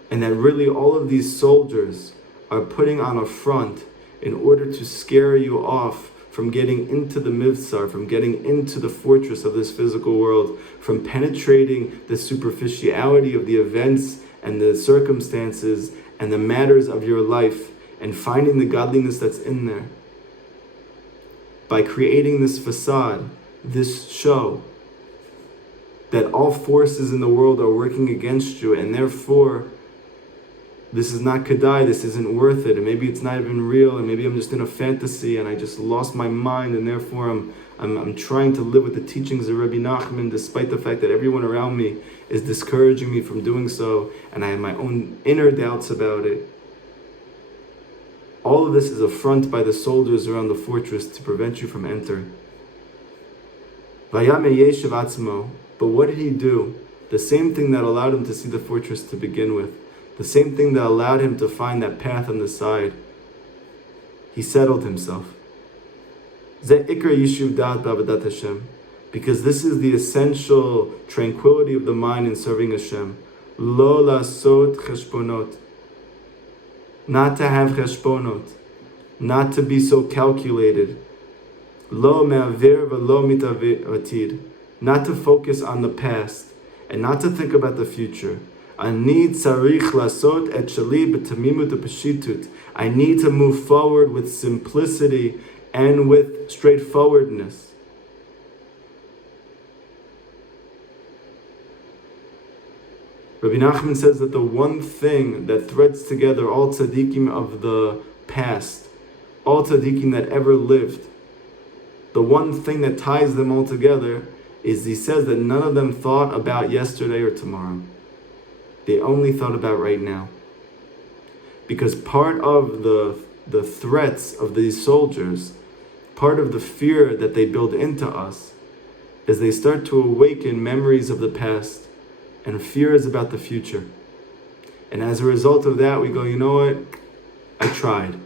And that really all of these soldiers are putting on a front in order to scare you off from getting into the mivtzar, from getting into the fortress of this physical world, from penetrating the superficiality of the events and the circumstances and the matters of your life, and finding the godliness that's in there. By creating this facade, this show, that all forces in the world are working against you, and therefore this is not kedai, this isn't worth it, and maybe it's not even real, and maybe I'm just in a fantasy and I just lost my mind, and therefore I'm trying to live with the teachings of Rabbi Nachman despite the fact that everyone around me is discouraging me from doing so, and I have my own inner doubts about it. All of this is a front by the soldiers around the fortress to prevent you from entering. But what did he do? The same thing that allowed him to see the fortress to begin with, the same thing that allowed him to find that path on the side. He settled himself. Because this is the essential tranquility of the mind in serving Hashem. Lo lasot cheshbonot. Not to have cheshbonot. Not to be so calculated. Lo me'aver v'lo mitavir. Not to focus on the past and not to think about the future. Ani tzarich lasot et shali b'tamimut u'peshitut. I need to move forward with simplicity and with straightforwardness. Rabbi Nachman says that the one thing that threads together all tzaddikim of the past, all tzaddikim that ever lived, the one thing that ties them all together is he says that none of them thought about yesterday or tomorrow. They only thought about right now. Because part of the threats of these soldiers, part of the fear that they build into us, is they start to awaken memories of the past and fears about the future. And as a result of that, we go, you know what? I tried.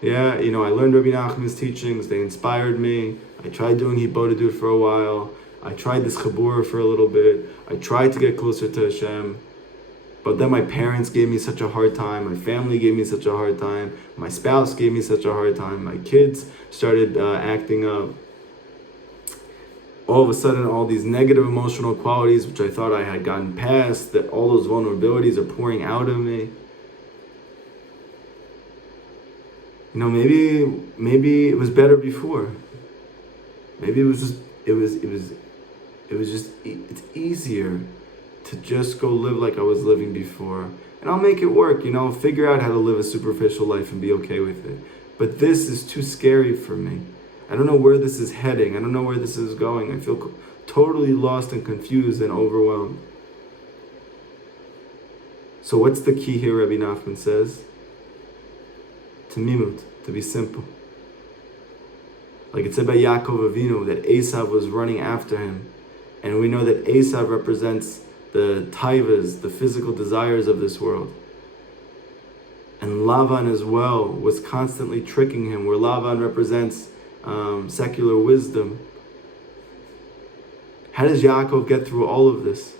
Yeah, I learned Rabbi Nachman's teachings. They inspired me. I tried doing Hibodedut for a while. I tried this Chabur for a little bit. I tried to get closer to Hashem. But then my parents gave me such a hard time. My family gave me such a hard time. My spouse gave me such a hard time. My kids started acting up. All of a sudden, all these negative emotional qualities, which I thought I had gotten past, that all those vulnerabilities are pouring out of me. Maybe it was better before. Maybe it's easier to just go live like I was living before. And I'll make it work, figure out how to live a superficial life and be okay with it. But this is too scary for me. I don't know where this is heading. I don't know where this is going. I feel totally lost and confused and overwhelmed. So what's the key here, Rabbi Nachman says? Tamimut, to be simple. Like it said by Yaakov Avinu, that Esav was running after him. And we know that Esav represents the taivas, the physical desires of this world. And Lavan as well was constantly tricking him, where Lavan represents secular wisdom. How does Yaakov get through all of this?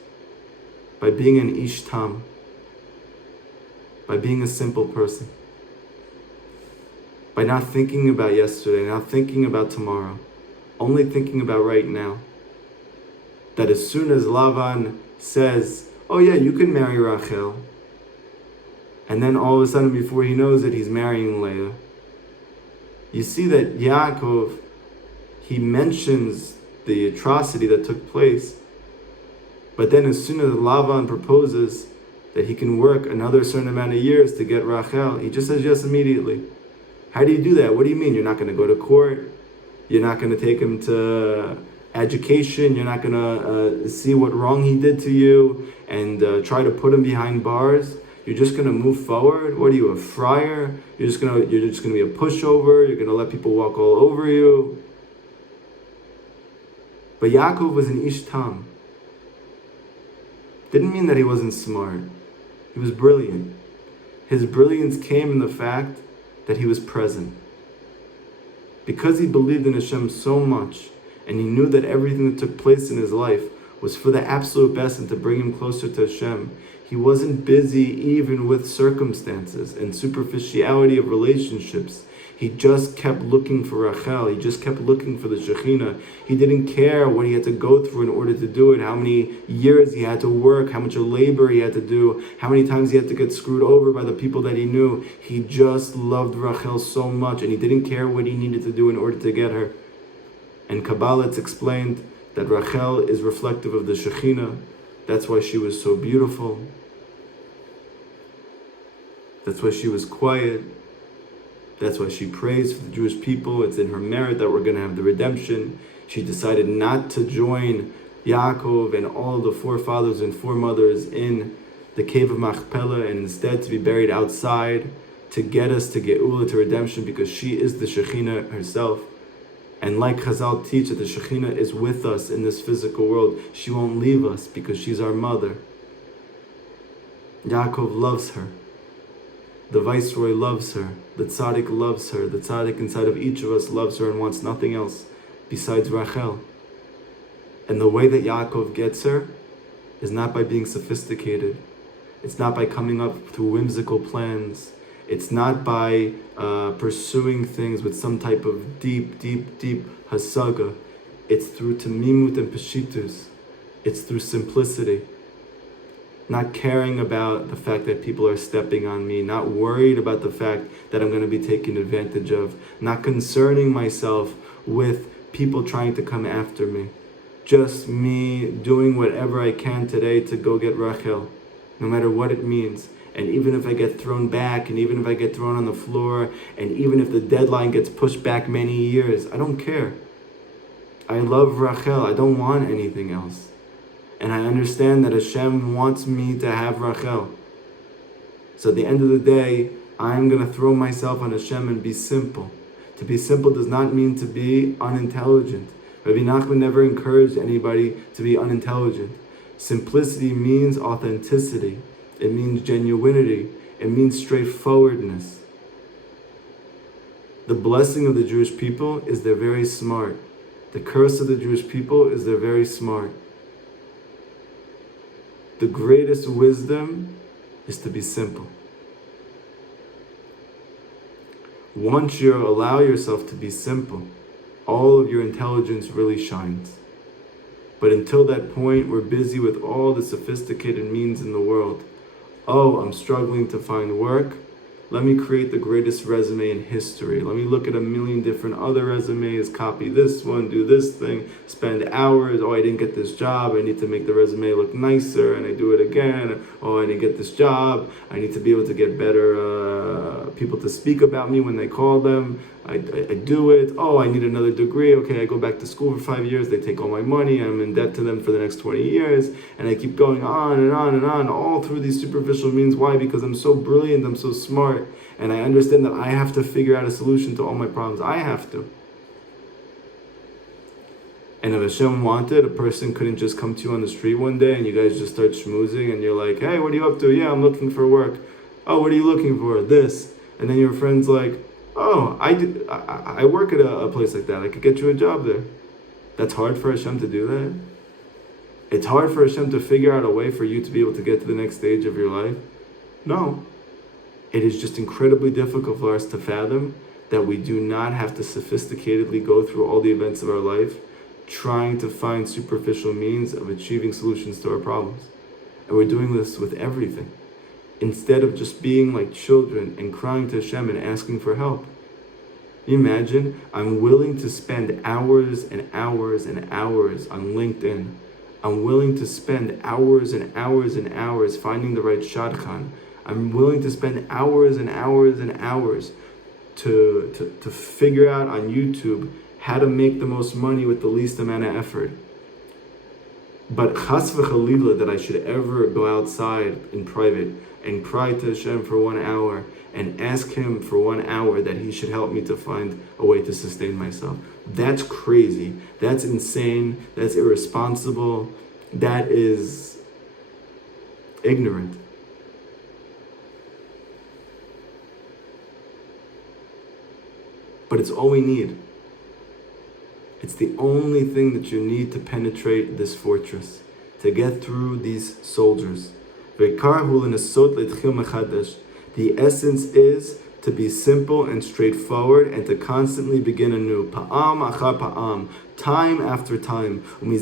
By being an ish tam, by being a simple person, by not thinking about yesterday, not thinking about tomorrow, only thinking about right now. That as soon as Lavan says, oh yeah, you can marry Rachel, and then all of a sudden before he knows it, he's marrying Leah. You see that Yaakov, he mentions the atrocity that took place, but then as soon as Lavan proposes that he can work another certain amount of years to get Rachel, he just says yes immediately. How do you do that? What do you mean? You're not going to go to court? You're not going to take him to education? You're not going to see what wrong he did to you and try to put him behind bars? You're just going to move forward? What are you, a friar? You're just going to be a pushover? You're going to let people walk all over you? But Yaakov was an ish tam. Didn't mean that he wasn't smart. He was brilliant. His brilliance came in the fact that he was present. Because he believed in Hashem so much, and he knew that everything that took place in his life was for the absolute best and to bring him closer to Hashem, he wasn't busy even with circumstances and superficiality of relationships. He just kept looking for Rachel. He just kept looking for the Shekhinah. He didn't care what he had to go through in order to do it, how many years he had to work, how much labor he had to do, how many times he had to get screwed over by the people that he knew. He just loved Rachel so much, and he didn't care what he needed to do in order to get her. And Kabbalah, it's explained that Rachel is reflective of the Shekhinah. That's why she was so beautiful. That's why she was quiet. That's why she prays for the Jewish people. It's in her merit that we're going to have the redemption. She decided not to join Yaakov and all the forefathers and foremothers in the cave of Machpelah, and instead to be buried outside to get us to Geula, to redemption, because she is the Shekhinah herself. And like Chazal teach that the Shekhinah is with us in this physical world, she won't leave us because she's our mother. Yaakov loves her. The Viceroy loves her. The Tzaddik loves her. The Tzaddik inside of each of us loves her and wants nothing else besides Rachel. And the way that Yaakov gets her is not by being sophisticated. It's not by coming up through whimsical plans. It's not by pursuing things with some type of deep hasaga. It's through tamimut and peshitus. It's through simplicity. Not caring about the fact that people are stepping on me, not worried about the fact that I'm going to be taken advantage of, not concerning myself with people trying to come after me. Just me doing whatever I can today to go get Rachel, no matter what it means. And even if I get thrown back, and even if I get thrown on the floor, and even if the deadline gets pushed back many years, I don't care. I love Rachel. I don't want anything else. And I understand that Hashem wants me to have Rachel. So at the end of the day, I'm going to throw myself on Hashem and be simple. To be simple does not mean to be unintelligent. Rabbi Nachman never encouraged anybody to be unintelligent. Simplicity means authenticity. It means genuinity. It means straightforwardness. The blessing of the Jewish people is they're very smart. The curse of the Jewish people is they're very smart. The greatest wisdom is to be simple. Once you allow yourself to be simple, all of your intelligence really shines. But until that point, we're busy with all the sophisticated means in the world. Oh, I'm struggling to find work. Let me create the greatest resume in history. Let me look at a million different other resumes, copy this one, do this thing, spend hours. Oh, I didn't get this job. I need to make the resume look nicer, and I do it again. Oh, I didn't get this job. I need to be able to get better people to speak about me when they call them. I do it. Oh, I need another degree. Okay, I go back to school for 5 years. They take all my money. I'm in debt to them for the next 20 years. And I keep going on and on and on, all through these superficial means. Why? Because I'm so brilliant. I'm so smart. And I understand that I have to figure out a solution to all my problems. I have to. And if Hashem wanted, a person couldn't just come to you on the street one day and you guys just start schmoozing and you're like, hey, what are you up to? Yeah, I'm looking for work. Oh, what are you looking for? This. And then your friend's like, oh, I work at a place like that. I could get you a job there. That's hard for Hashem to do that. It's hard for Hashem to figure out a way for you to be able to get to the next stage of your life. No. It is just incredibly difficult for us to fathom that we do not have to sophisticatedly go through all the events of our life trying to find superficial means of achieving solutions to our problems. And we're doing this with everything. Instead of just being like children and crying to Hashem and asking for help. Can you imagine? I'm willing to spend hours and hours and hours on LinkedIn. I'm willing to spend hours and hours and hours finding the right shadchan. I'm willing to spend hours and hours and hours to figure out on YouTube how to make the most money with the least amount of effort. But chas v'chalila that I should ever go outside in private and cry to Hashem for 1 hour and ask Him for 1 hour that He should help me to find a way to sustain myself. That's crazy. That's insane. That's irresponsible. That is ignorant. But it's all we need. It's the only thing that you need to penetrate this fortress, to get through these soldiers. The essence is to be simple and straightforward and to constantly begin anew. Pa'am achar pa'am, time after time. And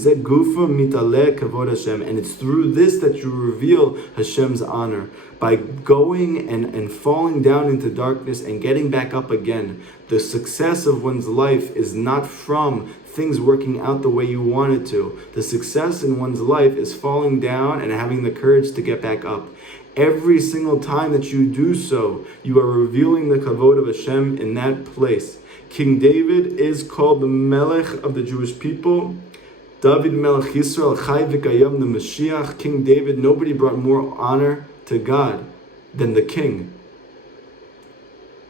it's through this that you reveal Hashem's honor. By going and falling down into darkness and getting back up again. The success of one's life is not from things working out the way you want it to. The success in one's life is falling down and having the courage to get back up. Every single time that you do so, you are revealing the kavod of Hashem in that place. King David is called the Melech of the Jewish people. David Melech Yisrael, Chai v'kayam, the Mashiach. King David, nobody brought more honor to God than the king.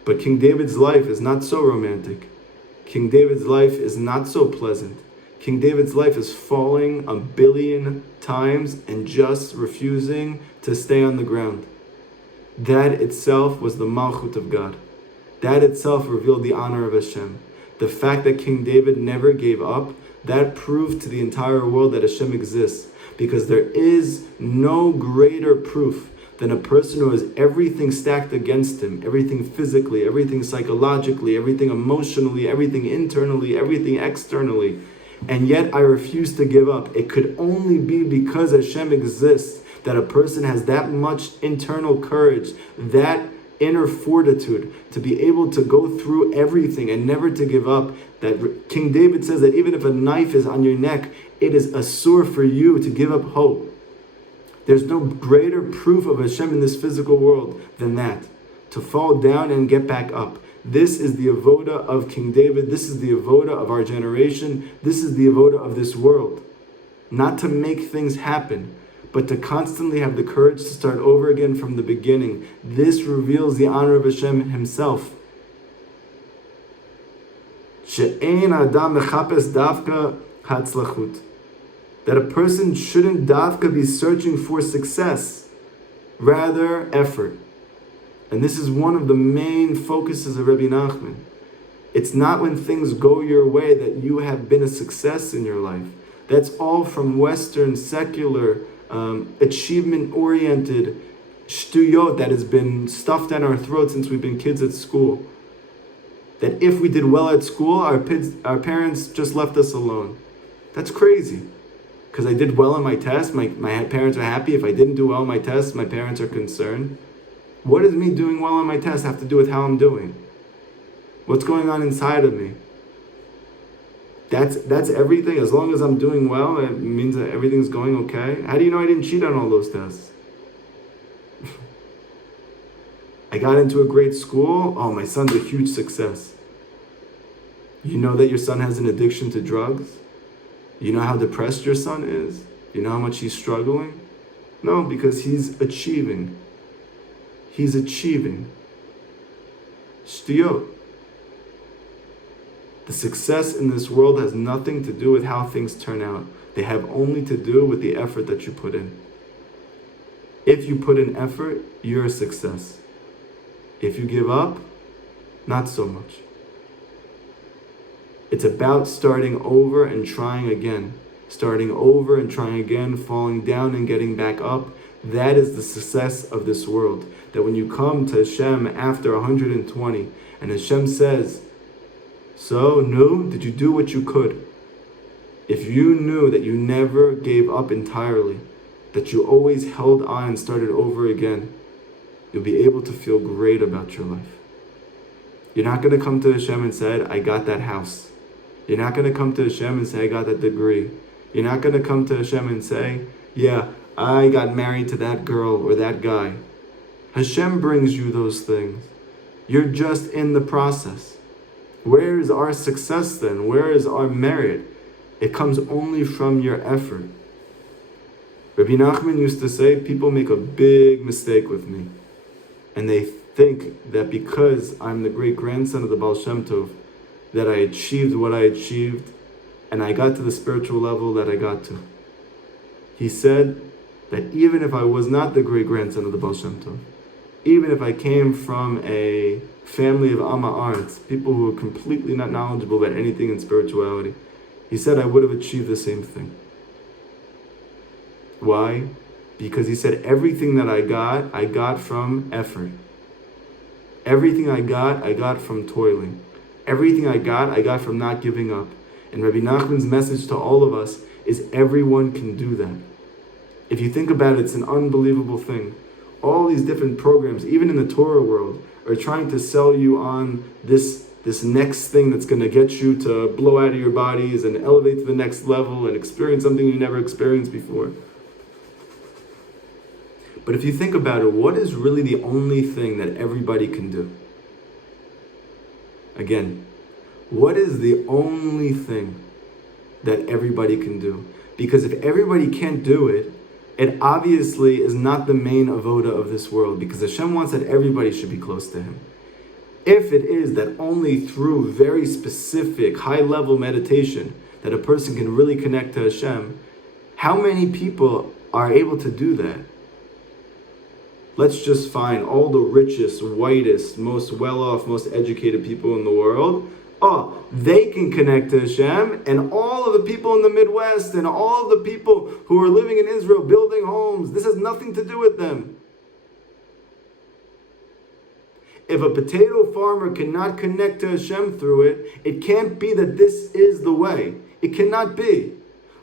But King David's life is not so romantic. King David's life is not so pleasant. King David's life is falling 1,000,000,000 times and just refusing to stay on the ground. That itself was the Malchut of God. That itself revealed the honor of Hashem. The fact that King David never gave up, that proved to the entire world that Hashem exists. Because there is no greater proof than a person who has everything stacked against him, everything physically, everything psychologically, everything emotionally, everything internally, everything externally. And yet I refuse to give up. It could only be because Hashem exists that a person has that much internal courage, that inner fortitude to be able to go through everything and never to give up. That King David says that even if a knife is on your neck, it is asur for you to give up hope. There's no greater proof of Hashem in this physical world than that. To fall down and get back up. This is the avoda of King David. This is the avoda of our generation. This is the avoda of this world. Not to make things happen, but to constantly have the courage to start over again from the beginning. This reveals the honor of Hashem Himself. She'ein adam mechapes davka hatzlachut. That a person shouldn't davka be searching for success, rather effort. And this is one of the main focuses of Rabbi Nachman. It's not when things go your way that you have been a success in your life. That's all from Western, secular, achievement-oriented shtuyot that has been stuffed down our throats since we've been kids at school. That if we did well at school, our parents just left us alone. That's crazy. Because I did well on my test, my parents are happy. If I didn't do well on my test, my parents are concerned. What does me doing well on my test have to do with how I'm doing? What's going on inside of me? That's everything. As long as I'm doing well, it means that everything's going okay. How do you know I didn't cheat on all those tests? I got into a great school. Oh, my son's a huge success. You know that your son has an addiction to drugs? You know how depressed your son is? You know how much he's struggling? No, because he's achieving. He's achieving. Shtiyot. The success in this world has nothing to do with how things turn out. They have only to do with the effort that you put in. If you put in effort, you're a success. If you give up, not so much. It's about starting over and trying again. Starting over and trying again, falling down and getting back up. That is the success of this world. That when you come to Hashem after 120, and Hashem says, so, no, did you do what you could? If you knew that you never gave up entirely, that you always held on and started over again, you'll be able to feel great about your life. You're not going to come to Hashem and say, I got that house. You're not going to come to Hashem and say, I got that degree. You're not going to come to Hashem and say, yeah, I got married to that girl or that guy. Hashem brings you those things. You're just in the process. Where is our success then? Where is our merit? It comes only from your effort. Rabbi Nachman used to say, people make a big mistake with me. And they think that because I'm the great-grandson of the Baal Shem Tov, that I achieved what I achieved, and I got to the spiritual level that I got to. He said that even if I was not the great-grandson of the Baal Shem Tov, even if I came from a family of Amma Arts, people who were completely not knowledgeable about anything in spirituality, he said I would have achieved the same thing. Why? Because he said everything that I got from effort. Everything I got from toiling. Everything I got from not giving up. And Rabbi Nachman's message to all of us is everyone can do that. If you think about it, it's an unbelievable thing. All these different programs, even in the Torah world, are trying to sell you on this next thing that's going to get you to blow out of your bodies and elevate to the next level and experience something you never experienced before. But if you think about it, what is really the only thing that everybody can do? Again, what is the only thing that everybody can do? Because if everybody can't do it, it obviously is not the main avoda of this world, because Hashem wants that everybody should be close to Him. If it is that only through very specific, high-level meditation that a person can really connect to Hashem, how many people are able to do that? Let's just find all the richest, whitest, most well-off, most educated people in the world. Oh, they can connect to Hashem, and all of the people in the Midwest and all of the people who are living in Israel building homes, this has nothing to do with them. If a potato farmer cannot connect to Hashem through it, it can't be that this is the way. It cannot be.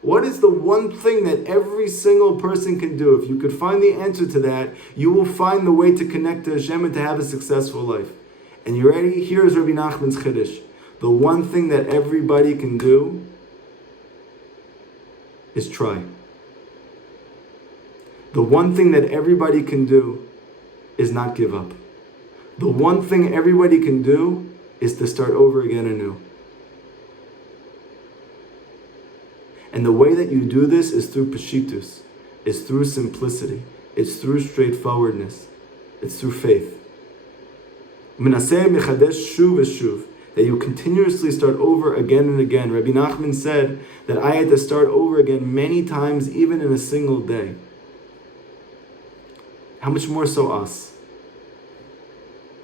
What is the one thing that every single person can do? If you could find the answer to that, you will find the way to connect to Hashem and to have a successful life. And you ready? Here is Rabbi Nachman's Chiddush. The one thing that everybody can do is try. The one thing that everybody can do is not give up. The one thing everybody can do is to start over again anew. And the way that you do this is through Peshitus, it's through simplicity, it's through straightforwardness, it's through faith. That you continuously start over again and again. Rabbi Nachman said that I had to start over again many times, even in a single day. How much more so us?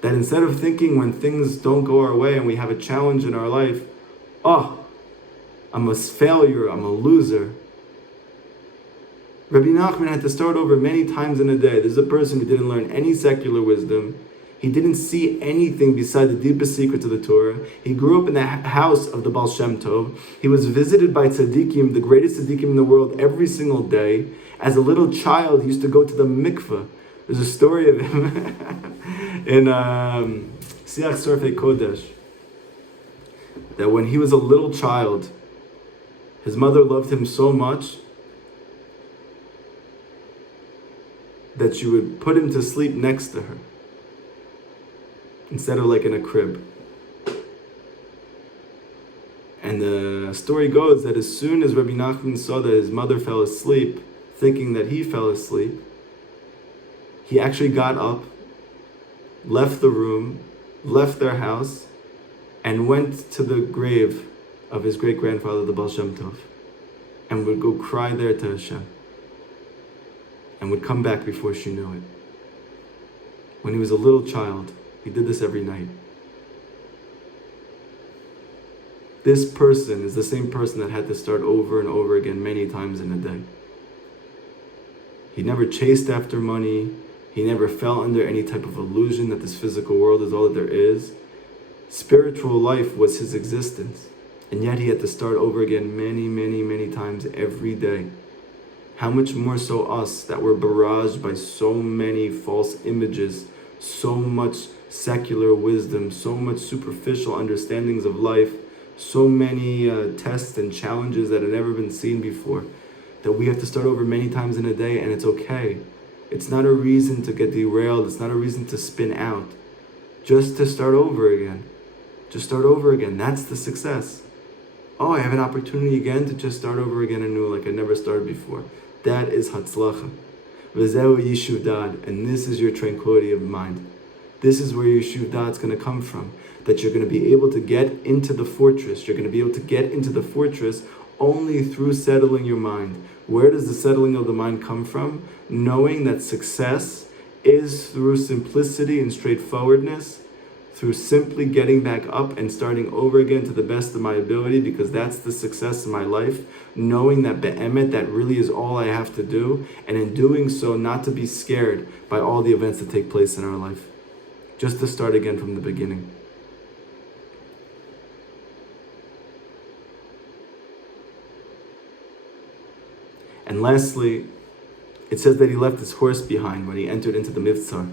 That instead of thinking when things don't go our way and we have a challenge in our life, oh, I'm a failure, I'm a loser. Rabbi Nachman had to start over many times in a day. There's a person who didn't learn any secular wisdom. He didn't see anything beside the deepest secrets of the Torah. He grew up in the house of the Baal Shem Tov. He was visited by tzaddikim, the greatest tzaddikim in the world, every single day. As a little child, he used to go to the mikveh. There's a story of him in Siach Sorfei Kodesh, that when he was a little child, his mother loved him so much that she would put him to sleep next to her, instead of like in a crib. And the story goes that as soon as Rabbi Nachman saw that his mother fell asleep, thinking that he fell asleep, he actually got up, left the room, left their house, and went to the grave of his great-grandfather, the Baal Shem Tov, and would go cry there to Hashem, and would come back before she knew it. When he was a little child, he did this every night. This person is the same person that had to start over and over again many times in a day. He never chased after money. He never fell under any type of illusion that this physical world is all that there is. Spiritual life was his existence. And yet he had to start over again many, many, many times every day. How much more so us that were barraged by so many false images, so much secular wisdom, so much superficial understandings of life, so many tests and challenges that had never been seen before, that we have to start over many times in a day, and it's okay. It's not a reason to get derailed. It's not a reason to spin out. Just to start over again. Just start over again. That's the success. Oh, I have an opportunity again to just start over again anew like I never started before. That is Hatzlacha. V'zeu Yishuv Dad. And this is your tranquility of mind. This is where your Yishuv Dad is going to come from. That you're going to be able to get into the fortress. You're going to be able to get into the fortress only through settling your mind. Where does the settling of the mind come from? Knowing that success is through simplicity and straightforwardness, through simply getting back up and starting over again to the best of my ability, because that's the success in my life. Knowing that be'emet, that really is all I have to do, and in doing so, not to be scared by all the events that take place in our life. Just to start again from the beginning. And lastly, it says that he left his horse behind when he entered into the Mivtzar.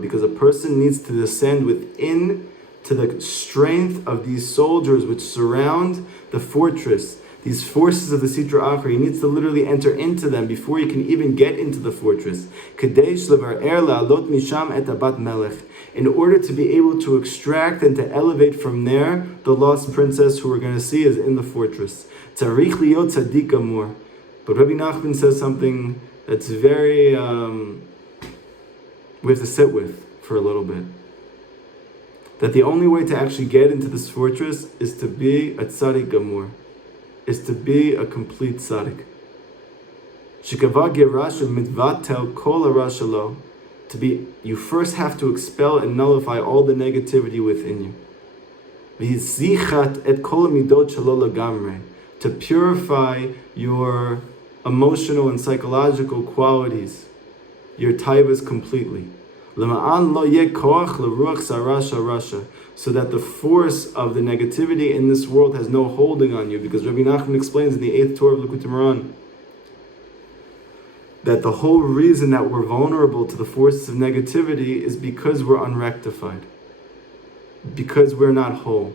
Because a person needs to descend within to the strength of these soldiers which surround the fortress, these forces of the Sitra Achra. He needs to literally enter into them before he can even get into the fortress. In order to be able to extract and to elevate from there the lost princess who we're going to see is in the fortress. But Rabbi Nachman says something that's very, we have to sit with for a little bit. That the only way to actually get into this fortress is to be a tzaddik gamur, is to be a complete tzaddik. To be, you first have to expel and nullify all the negativity within you. To purify your emotional and psychological qualities, your taivas completely. So that the force of the negativity in this world has no holding on you. Because Rabbi Nachman explains in the 8th Torah of Likutei Moharan that the whole reason that we're vulnerable to the forces of negativity is because we're unrectified, because we're not whole.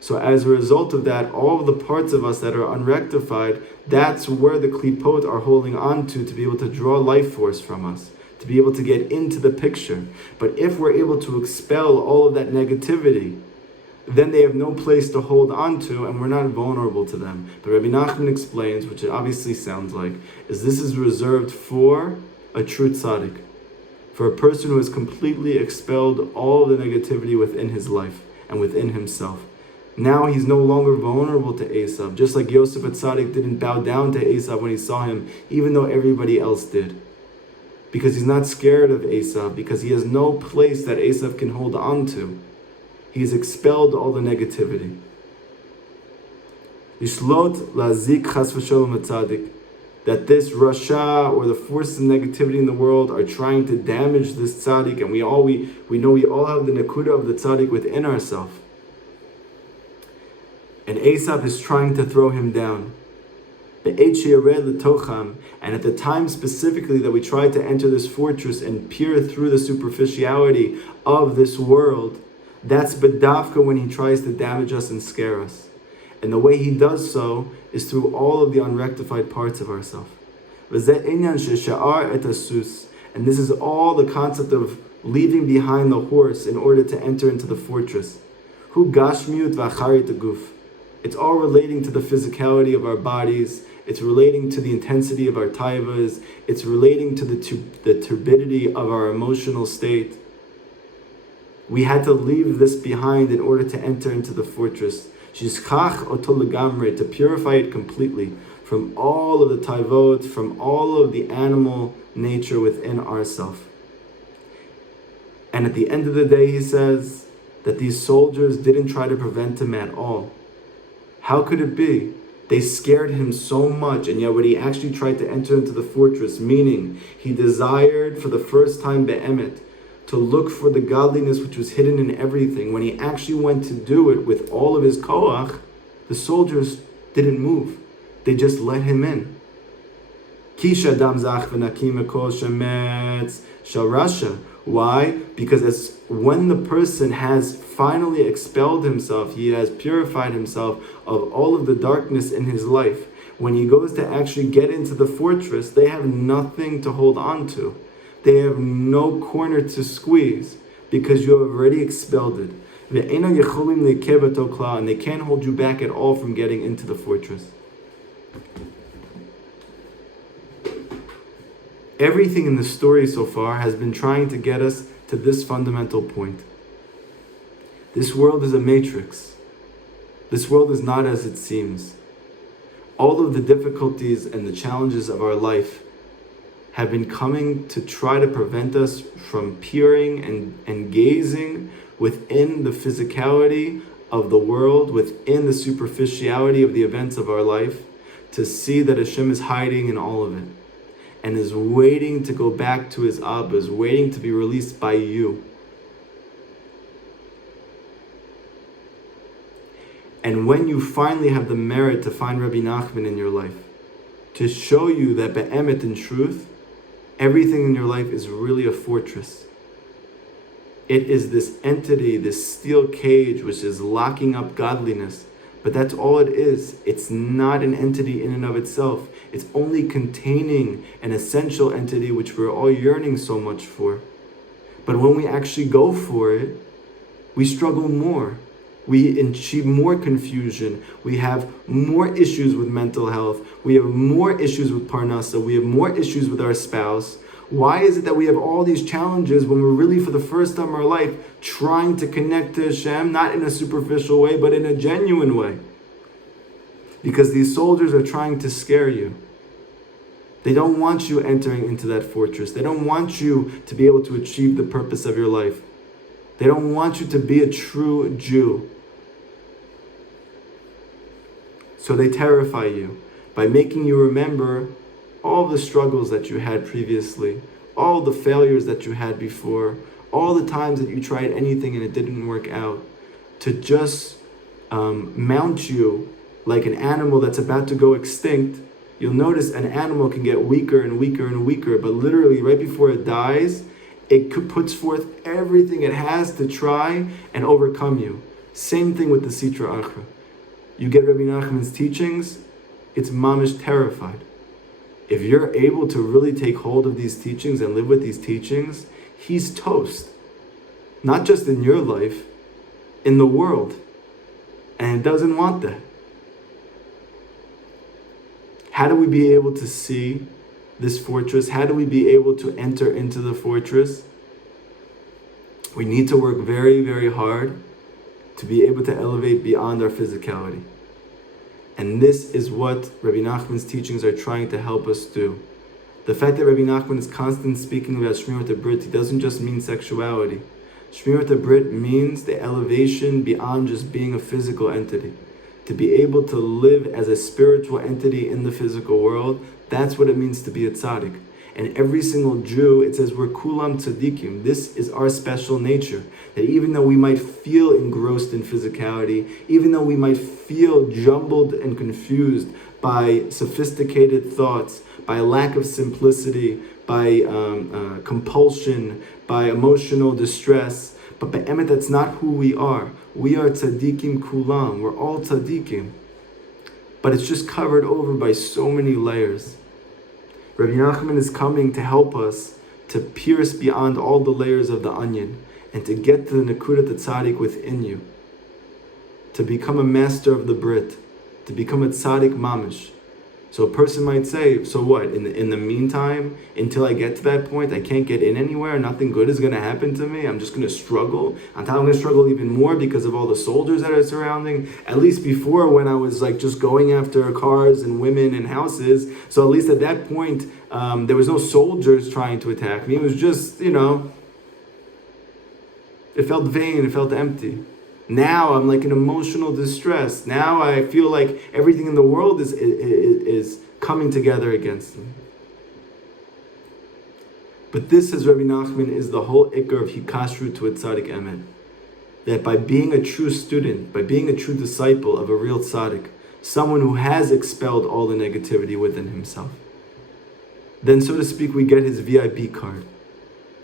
So as a result of that, all of the parts of us that are unrectified, that's where the klipot are holding on to be able to draw life force from us, to be able to get into the picture. But if we're able to expel all of that negativity, then they have no place to hold on to, and we're not vulnerable to them. But Rabbi Nachman explains, which it obviously sounds like, is this is reserved for a true tzaddik, for a person who has completely expelled all the negativity within his life and within himself. Now he's no longer vulnerable to Esav, just like Yosef HaTzadik didn't bow down to Esav when he saw him, even though everybody else did. Because he's not scared of Esav, because he has no place that Esav can hold on to. He's expelled all the negativity. Yishlot lazik chas v'sholom HaTzadik, that this Rasha, or the forces of negativity in the world, are trying to damage this tzaddik, and we know we all have the nakuda of the tzaddik within ourselves. And Esav is trying to throw him down. And at the time specifically that we try to enter this fortress and peer through the superficiality of this world, that's bedavka when he tries to damage us and scare us. And the way he does so is through all of the unrectified parts of ourselves. And this is all the concept of leaving behind the horse in order to enter into the fortress. Hu gashmiut v'achari teguf. It's all relating to the physicality of our bodies. It's relating to the intensity of our taivas. It's relating to the turbidity of our emotional state. We had to leave this behind in order to enter into the fortress. To purify it completely from all of the taivot, from all of the animal nature within ourself. And at the end of the day, he says that these soldiers didn't try to prevent him at all. How could it be? They scared him so much, and yet when he actually tried to enter into the fortress, meaning he desired for the first time be'emet, to look for the godliness which was hidden in everything, when he actually went to do it with all of his koach, the soldiers didn't move. They just let him in. Why? Because when the person has finally expelled himself, he has purified himself of all of the darkness in his life. When he goes to actually get into the fortress, they have nothing to hold on to. They have no corner to squeeze because you have already expelled it. And they can't hold you back at all from getting into the fortress. Everything in the story so far has been trying to get us to this fundamental point. This world is a matrix. This world is not as it seems. All of the difficulties and the challenges of our life have been coming to try to prevent us from peering and gazing within the physicality of the world, within the superficiality of the events of our life, to see that Hashem is hiding in all of it and is waiting to go back to his Abba, is waiting to be released by you. And when you finally have the merit to find Rabbi Nachman in your life, to show you that be'emet, in truth, everything in your life is really a fortress. It is this entity, this steel cage, which is locking up godliness. But that's all it is. It's not an entity in and of itself. It's only containing an essential entity which we're all yearning so much for. But when we actually go for it, we struggle more. We achieve more confusion. We have more issues with mental health. We have more issues with parnasa. We have more issues with our spouse. Why is it that we have all these challenges when we're really, for the first time in our life, trying to connect to Hashem, not in a superficial way, but in a genuine way? Because these soldiers are trying to scare you. They don't want you entering into that fortress. They don't want you to be able to achieve the purpose of your life. They don't want you to be a true Jew. So they terrify you by making you remember all the struggles that you had previously, all the failures that you had before, all the times that you tried anything and it didn't work out, to just mount you like an animal that's about to go extinct. You'll notice an animal can get weaker and weaker and weaker, but literally right before it dies, it puts forth everything it has to try and overcome you. Same thing with the Sitra Achra. You get Rabbi Nachman's teachings, it's mamish terrified. If you're able to really take hold of these teachings and live with these teachings, he's toast. Not just in your life, in the world. And it doesn't want that. How do we be able to see this fortress? How do we be able to enter into the fortress? We need to work very, very hard to be able to elevate beyond our physicality. And this is what Rabbi Nachman's teachings are trying to help us do. The fact that Rabbi Nachman is constantly speaking about Shmirat Brit, he doesn't just mean sexuality. Shmirat Brit means the elevation beyond just being a physical entity. To be able to live as a spiritual entity in the physical world, that's what it means to be a tzaddik. And every single Jew, it says we're kulam tzaddikim. This is our special nature. That even though we might feel engrossed in physicality, even though we might feel jumbled and confused by sophisticated thoughts, by lack of simplicity, by compulsion, by emotional distress, but be'emet, that's not who we are. We are tzaddikim kulam. We're all tzaddikim. But it's just covered over by so many layers. Rabbi Nachman is coming to help us to pierce beyond all the layers of the onion and to get to the Nekudat Tzaddik within you. To become a master of the Brit. To become a Tzaddik Mamish. So a person might say, so what? In the meantime, until I get to that point, I can't get in anywhere. Nothing good is going to happen to me. I'm just going to struggle. I'm going to struggle even more because of all the soldiers that are surrounding. At least before, when I was like just going after cars and women and houses. So at least at that point, there was no soldiers trying to attack me. It was just, it felt vain. It felt empty. Now I'm like in emotional distress. Now I feel like everything in the world is coming together against me. But this, says Rabbi Nachman, is the whole ikar of hikashru to a tzaddik emet. That by being a true student, by being a true disciple of a real tzaddik, someone who has expelled all the negativity within himself, then, so to speak, we get his VIP card.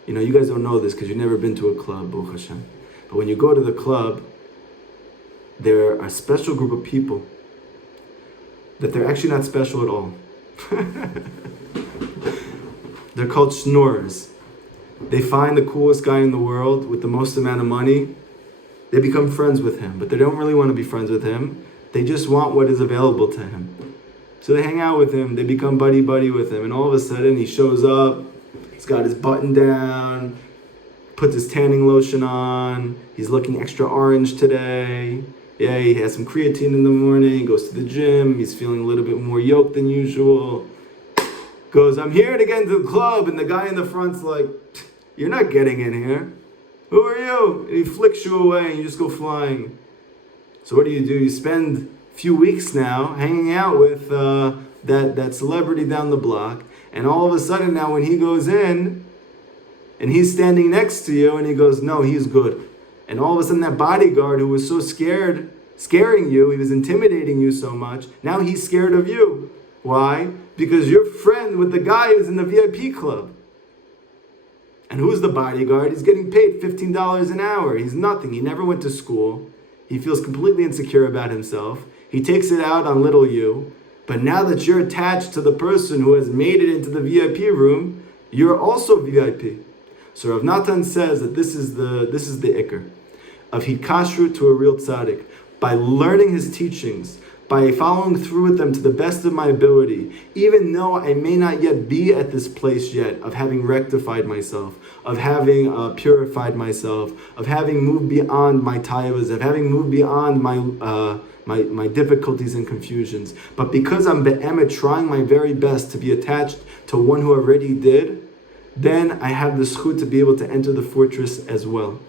You guys don't know this because you've never been to a club, Baruch Hashem. But when you go to the club, there are a special group of people that they're actually not special at all. They're called schnorrers. They find the coolest guy in the world with the most amount of money. They become friends with him, but they don't really want to be friends with him. They just want what is available to him. So they hang out with him, they become buddy-buddy with him, and all of a sudden he shows up, he's got his button down, puts his tanning lotion on, he's looking extra orange today. Yeah, he has some creatine in the morning, he goes to the gym, he's feeling a little bit more yoked than usual. Goes, I'm here to get into the club, and the guy in the front's like, you're not getting in here. Who are you? And he flicks you away and you just go flying. So what do? You spend a few weeks now hanging out with that celebrity down the block, and all of a sudden now when he goes in, and he's standing next to you, and he goes, no, he's good. And all of a sudden that bodyguard who was so scaring you, he was intimidating you so much, now he's scared of you. Why? Because you're friend with the guy who's in the VIP club. And who's the bodyguard? He's getting paid $15 an hour. He's nothing. He never went to school. He feels completely insecure about himself. He takes it out on little you. But now that you're attached to the person who has made it into the VIP room, you're also VIP. So Rav Natan says that this is the ikar. of hikashrut to a real tzaddik, by learning his teachings, by following through with them to the best of my ability, even though I may not yet be at this place yet of having rectified myself, of having purified myself, of having moved beyond my taivas, of having moved beyond my difficulties and confusions. But because I'm be'emet trying my very best to be attached to one who already did, then I have the zchut to be able to enter the fortress as well.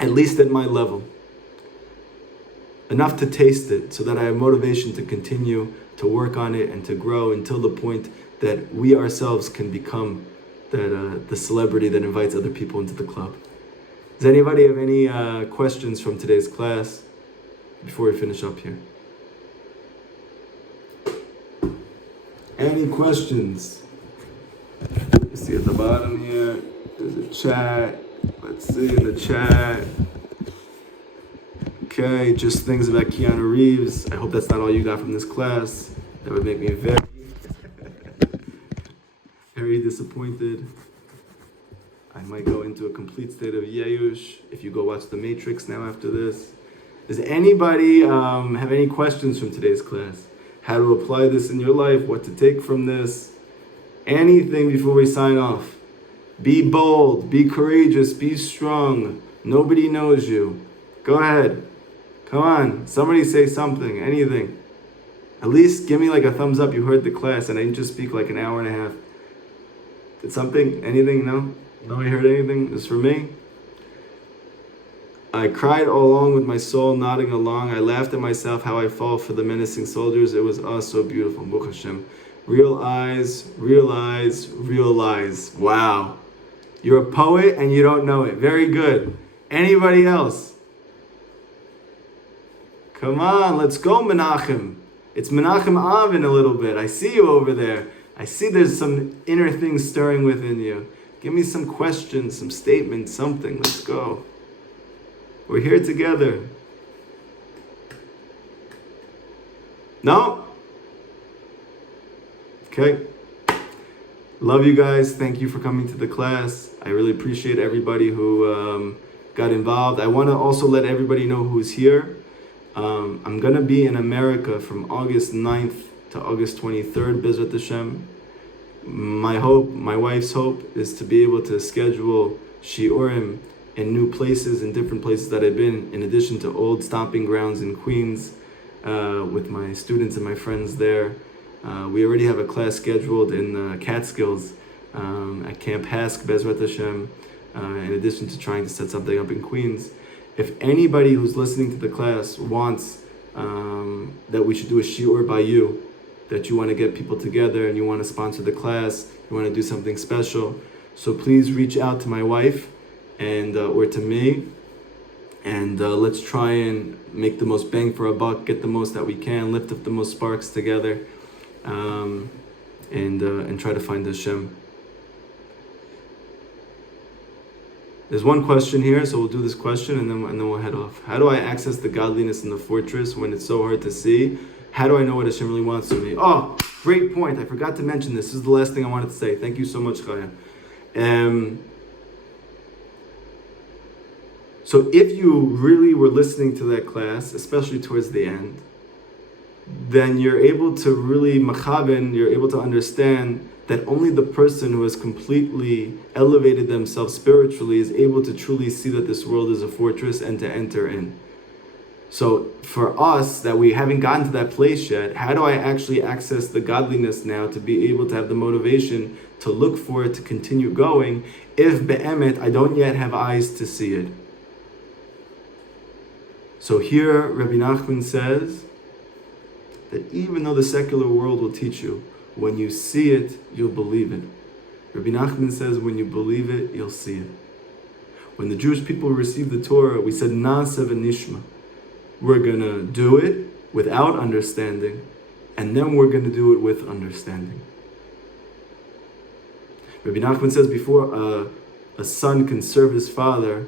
At least at my level. Enough to taste it so that I have motivation to continue to work on it and to grow until the point that we ourselves can become the celebrity that invites other people into the club. Does anybody have any questions from today's class before we finish up here? Any questions? You see at the bottom here, there's a chat. Let's see in the chat. Okay, just things about Keanu Reeves. I hope that's not all you got from this class. That would make me very, very disappointed. I might go into a complete state of yayush if you go watch The Matrix now after this. Does anybody have any questions from today's class? How to apply this in your life? What to take from this? Anything before we sign off? Be bold, be courageous, be strong. Nobody knows you. Go ahead. Come on, somebody say something, anything. At least give me like a thumbs up you heard the class and I didn't just speak like an hour and a half. Did something, anything, no? Nobody heard anything? It's for me? I cried all along with my soul nodding along. I laughed at myself how I fall for the menacing soldiers. It was so beautiful. Baruch Hashem. Real eyes, realize, realize. Wow. You're a poet and you don't know it. Very good. Anybody else? Come on, let's go, Menachem. It's Menachem Av in a little bit. I see you over there. I see there's some inner things stirring within you. Give me some questions, some statements, something. Let's go. We're here together. No? Okay. Love you guys. Thank you for coming to the class. I really appreciate everybody who got involved. I want to also let everybody know who's here. I'm going to be in America from August 9th to August 23rd, Bezrat Hashem. My hope, my wife's hope, is to be able to schedule shiurim in new places, in different places that I've been, in addition to old stomping grounds in Queens, with my students and my friends there. We already have a class scheduled in Catskills at Camp Hask, Bezrat Hashem, in addition to trying to set something up in Queens. If anybody who's listening to the class wants that we should do a shiur by you, that you want to get people together and you want to sponsor the class, you want to do something special, so please reach out to my wife and or to me, and let's try and make the most bang for a buck, get the most that we can, lift up the most sparks together, and try to find Hashem. There's one question here, so we'll do this question and then we'll head off. How do I access the godliness in the fortress when it's so hard to see? How do I know what Hashem really wants from me? Oh, great point. I forgot to mention this. This is the last thing I wanted to say. Thank you so much, Chaya. So if you really were listening to that class, especially towards the end, then you're able to really machaben, you're able to understand that only the person who has completely elevated themselves spiritually is able to truly see that this world is a fortress and to enter in. So for us, that we haven't gotten to that place yet, how do I actually access the godliness now to be able to have the motivation to look for it, to continue going, if be'emet, I don't yet have eyes to see it? So here, Rabbi Nachman says that even though the secular world will teach you, when you see it, you'll believe it. Rabbi Nachman says, when you believe it, you'll see it. When the Jewish people received the Torah, we said, Na'aseh v'nishma. We're going to do it without understanding, and then we're going to do it with understanding. Rabbi Nachman says, before a son can serve his father,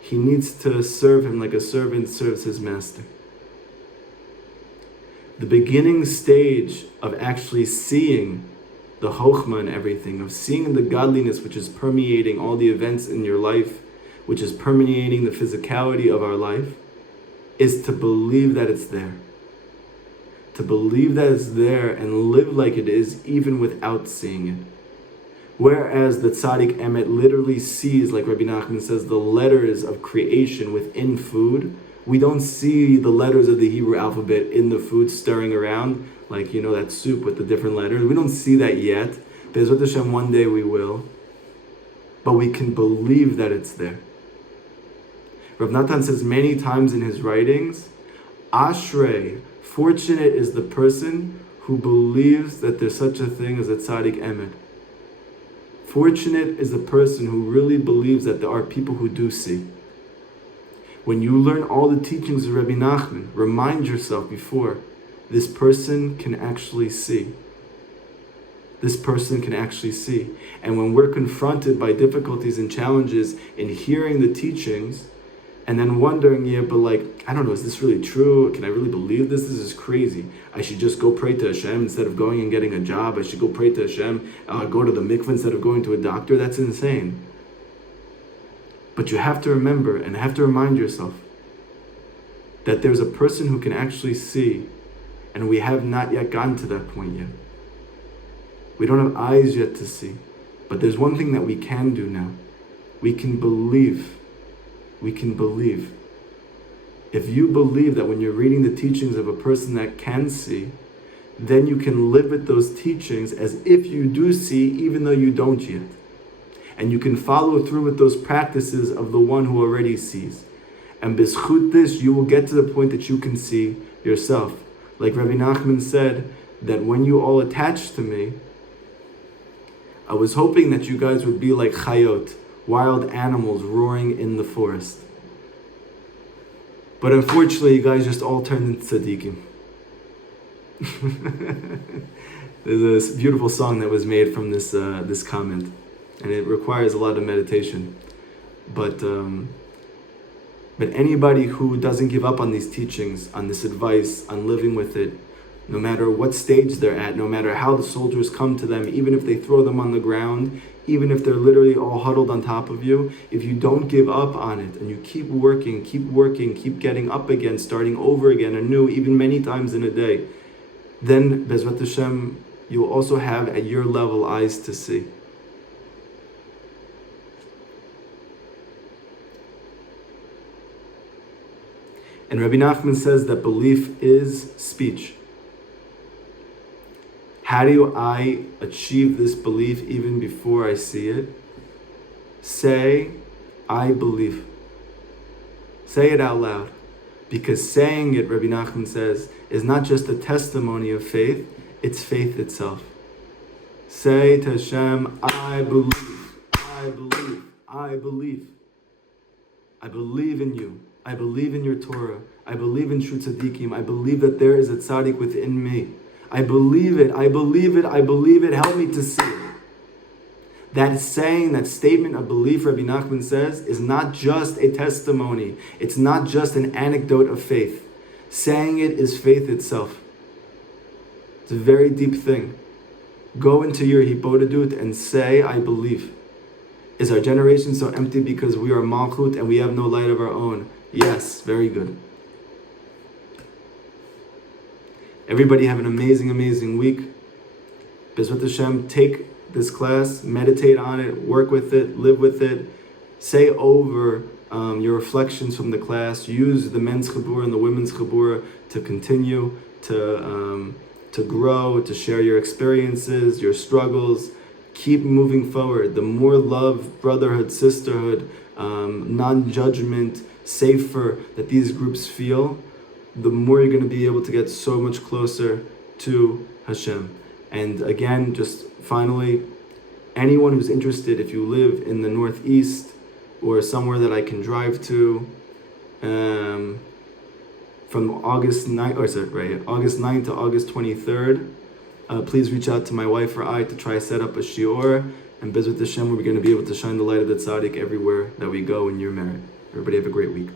he needs to serve him like a servant serves his master. The beginning stage of actually seeing the chokhmah and everything, of seeing the godliness which is permeating all the events in your life, which is permeating the physicality of our life, is to believe that it's there. To believe that it's there and live like it is even without seeing it. Whereas the tzaddik emet literally sees, like Rabbi Nachman says, the letters of creation within food. We don't see the letters of the Hebrew alphabet in the food stirring around, like, that soup with the different letters. We don't see that yet. Be'ezrat Hashem, one day we will. But we can believe that it's there. Rav Natan says many times in his writings, Ashrei, fortunate is the person who believes that there's such a thing as a tzaddik emet. Fortunate is the person who really believes that there are people who do see. When you learn all the teachings of Rabbi Nachman, remind yourself before, this person can actually see. This person can actually see. And when we're confronted by difficulties and challenges in hearing the teachings, and then wondering, I don't know, is this really true? Can I really believe this? This is crazy. I should just go pray to Hashem instead of going and getting a job. I should go pray to Hashem, go to the mikveh instead of going to a doctor. That's insane. But you have to remember and have to remind yourself that there's a person who can actually see, and we have not yet gotten to that point yet. We don't have eyes yet to see. But there's one thing that we can do now. We can believe. We can believe. If you believe that when you're reading the teachings of a person that can see, then you can live with those teachings as if you do see, even though you don't yet. And you can follow through with those practices of the one who already sees. And b'schut this, you will get to the point that you can see yourself. Like Rabbi Nachman said, that when you all attached to me, I was hoping that you guys would be like chayot, wild animals roaring in the forest. But unfortunately, you guys just all turned into tzaddikim. There's a beautiful song that was made from this comment, and it requires a lot of meditation. But anybody who doesn't give up on these teachings, on this advice, on living with it, no matter what stage they're at, no matter how the soldiers come to them, even if they throw them on the ground, even if they're literally all huddled on top of you, if you don't give up on it and you keep working, keep getting up again, starting over again anew, even many times in a day, then Bezrat Hashem, you'll also have at your level eyes to see. And Rabbi Nachman says that belief is speech. How do I achieve this belief even before I see it? Say, I believe. Say it out loud. Because saying it, Rabbi Nachman says, is not just a testimony of faith, it's faith itself. Say to Hashem, I believe, I believe, I believe. I believe in you. I believe in your Torah. I believe in true tzaddikim. I believe that there is a tzaddik within me. I believe it, I believe it, I believe it. Help me to see it. That saying, that statement of belief, Rabbi Nachman says, is not just a testimony. It's not just an anecdote of faith. Saying it is faith itself. It's a very deep thing. Go into your hibodedut and say, I believe. Is our generation so empty because we are malchut and we have no light of our own? Yes, very good. Everybody have an amazing, amazing week. Bezrat Hashem, take this class, meditate on it, work with it, live with it. Say over your reflections from the class. Use the men's chabura and the women's chabura to continue to grow, to share your experiences, your struggles. Keep moving forward. The more love, brotherhood, sisterhood, non-judgment, safer that these groups feel, the more you're going to be able to get so much closer to Hashem. And again, just finally, anyone who's interested, if you live in the Northeast or somewhere that I can drive to, from August 9th to August 23rd, please reach out to my wife or I to try to set up a shiur. And Bezrat Hashem, we're going to be able to shine the light of the tzaddik everywhere that we go in your merit. Everybody have a great week.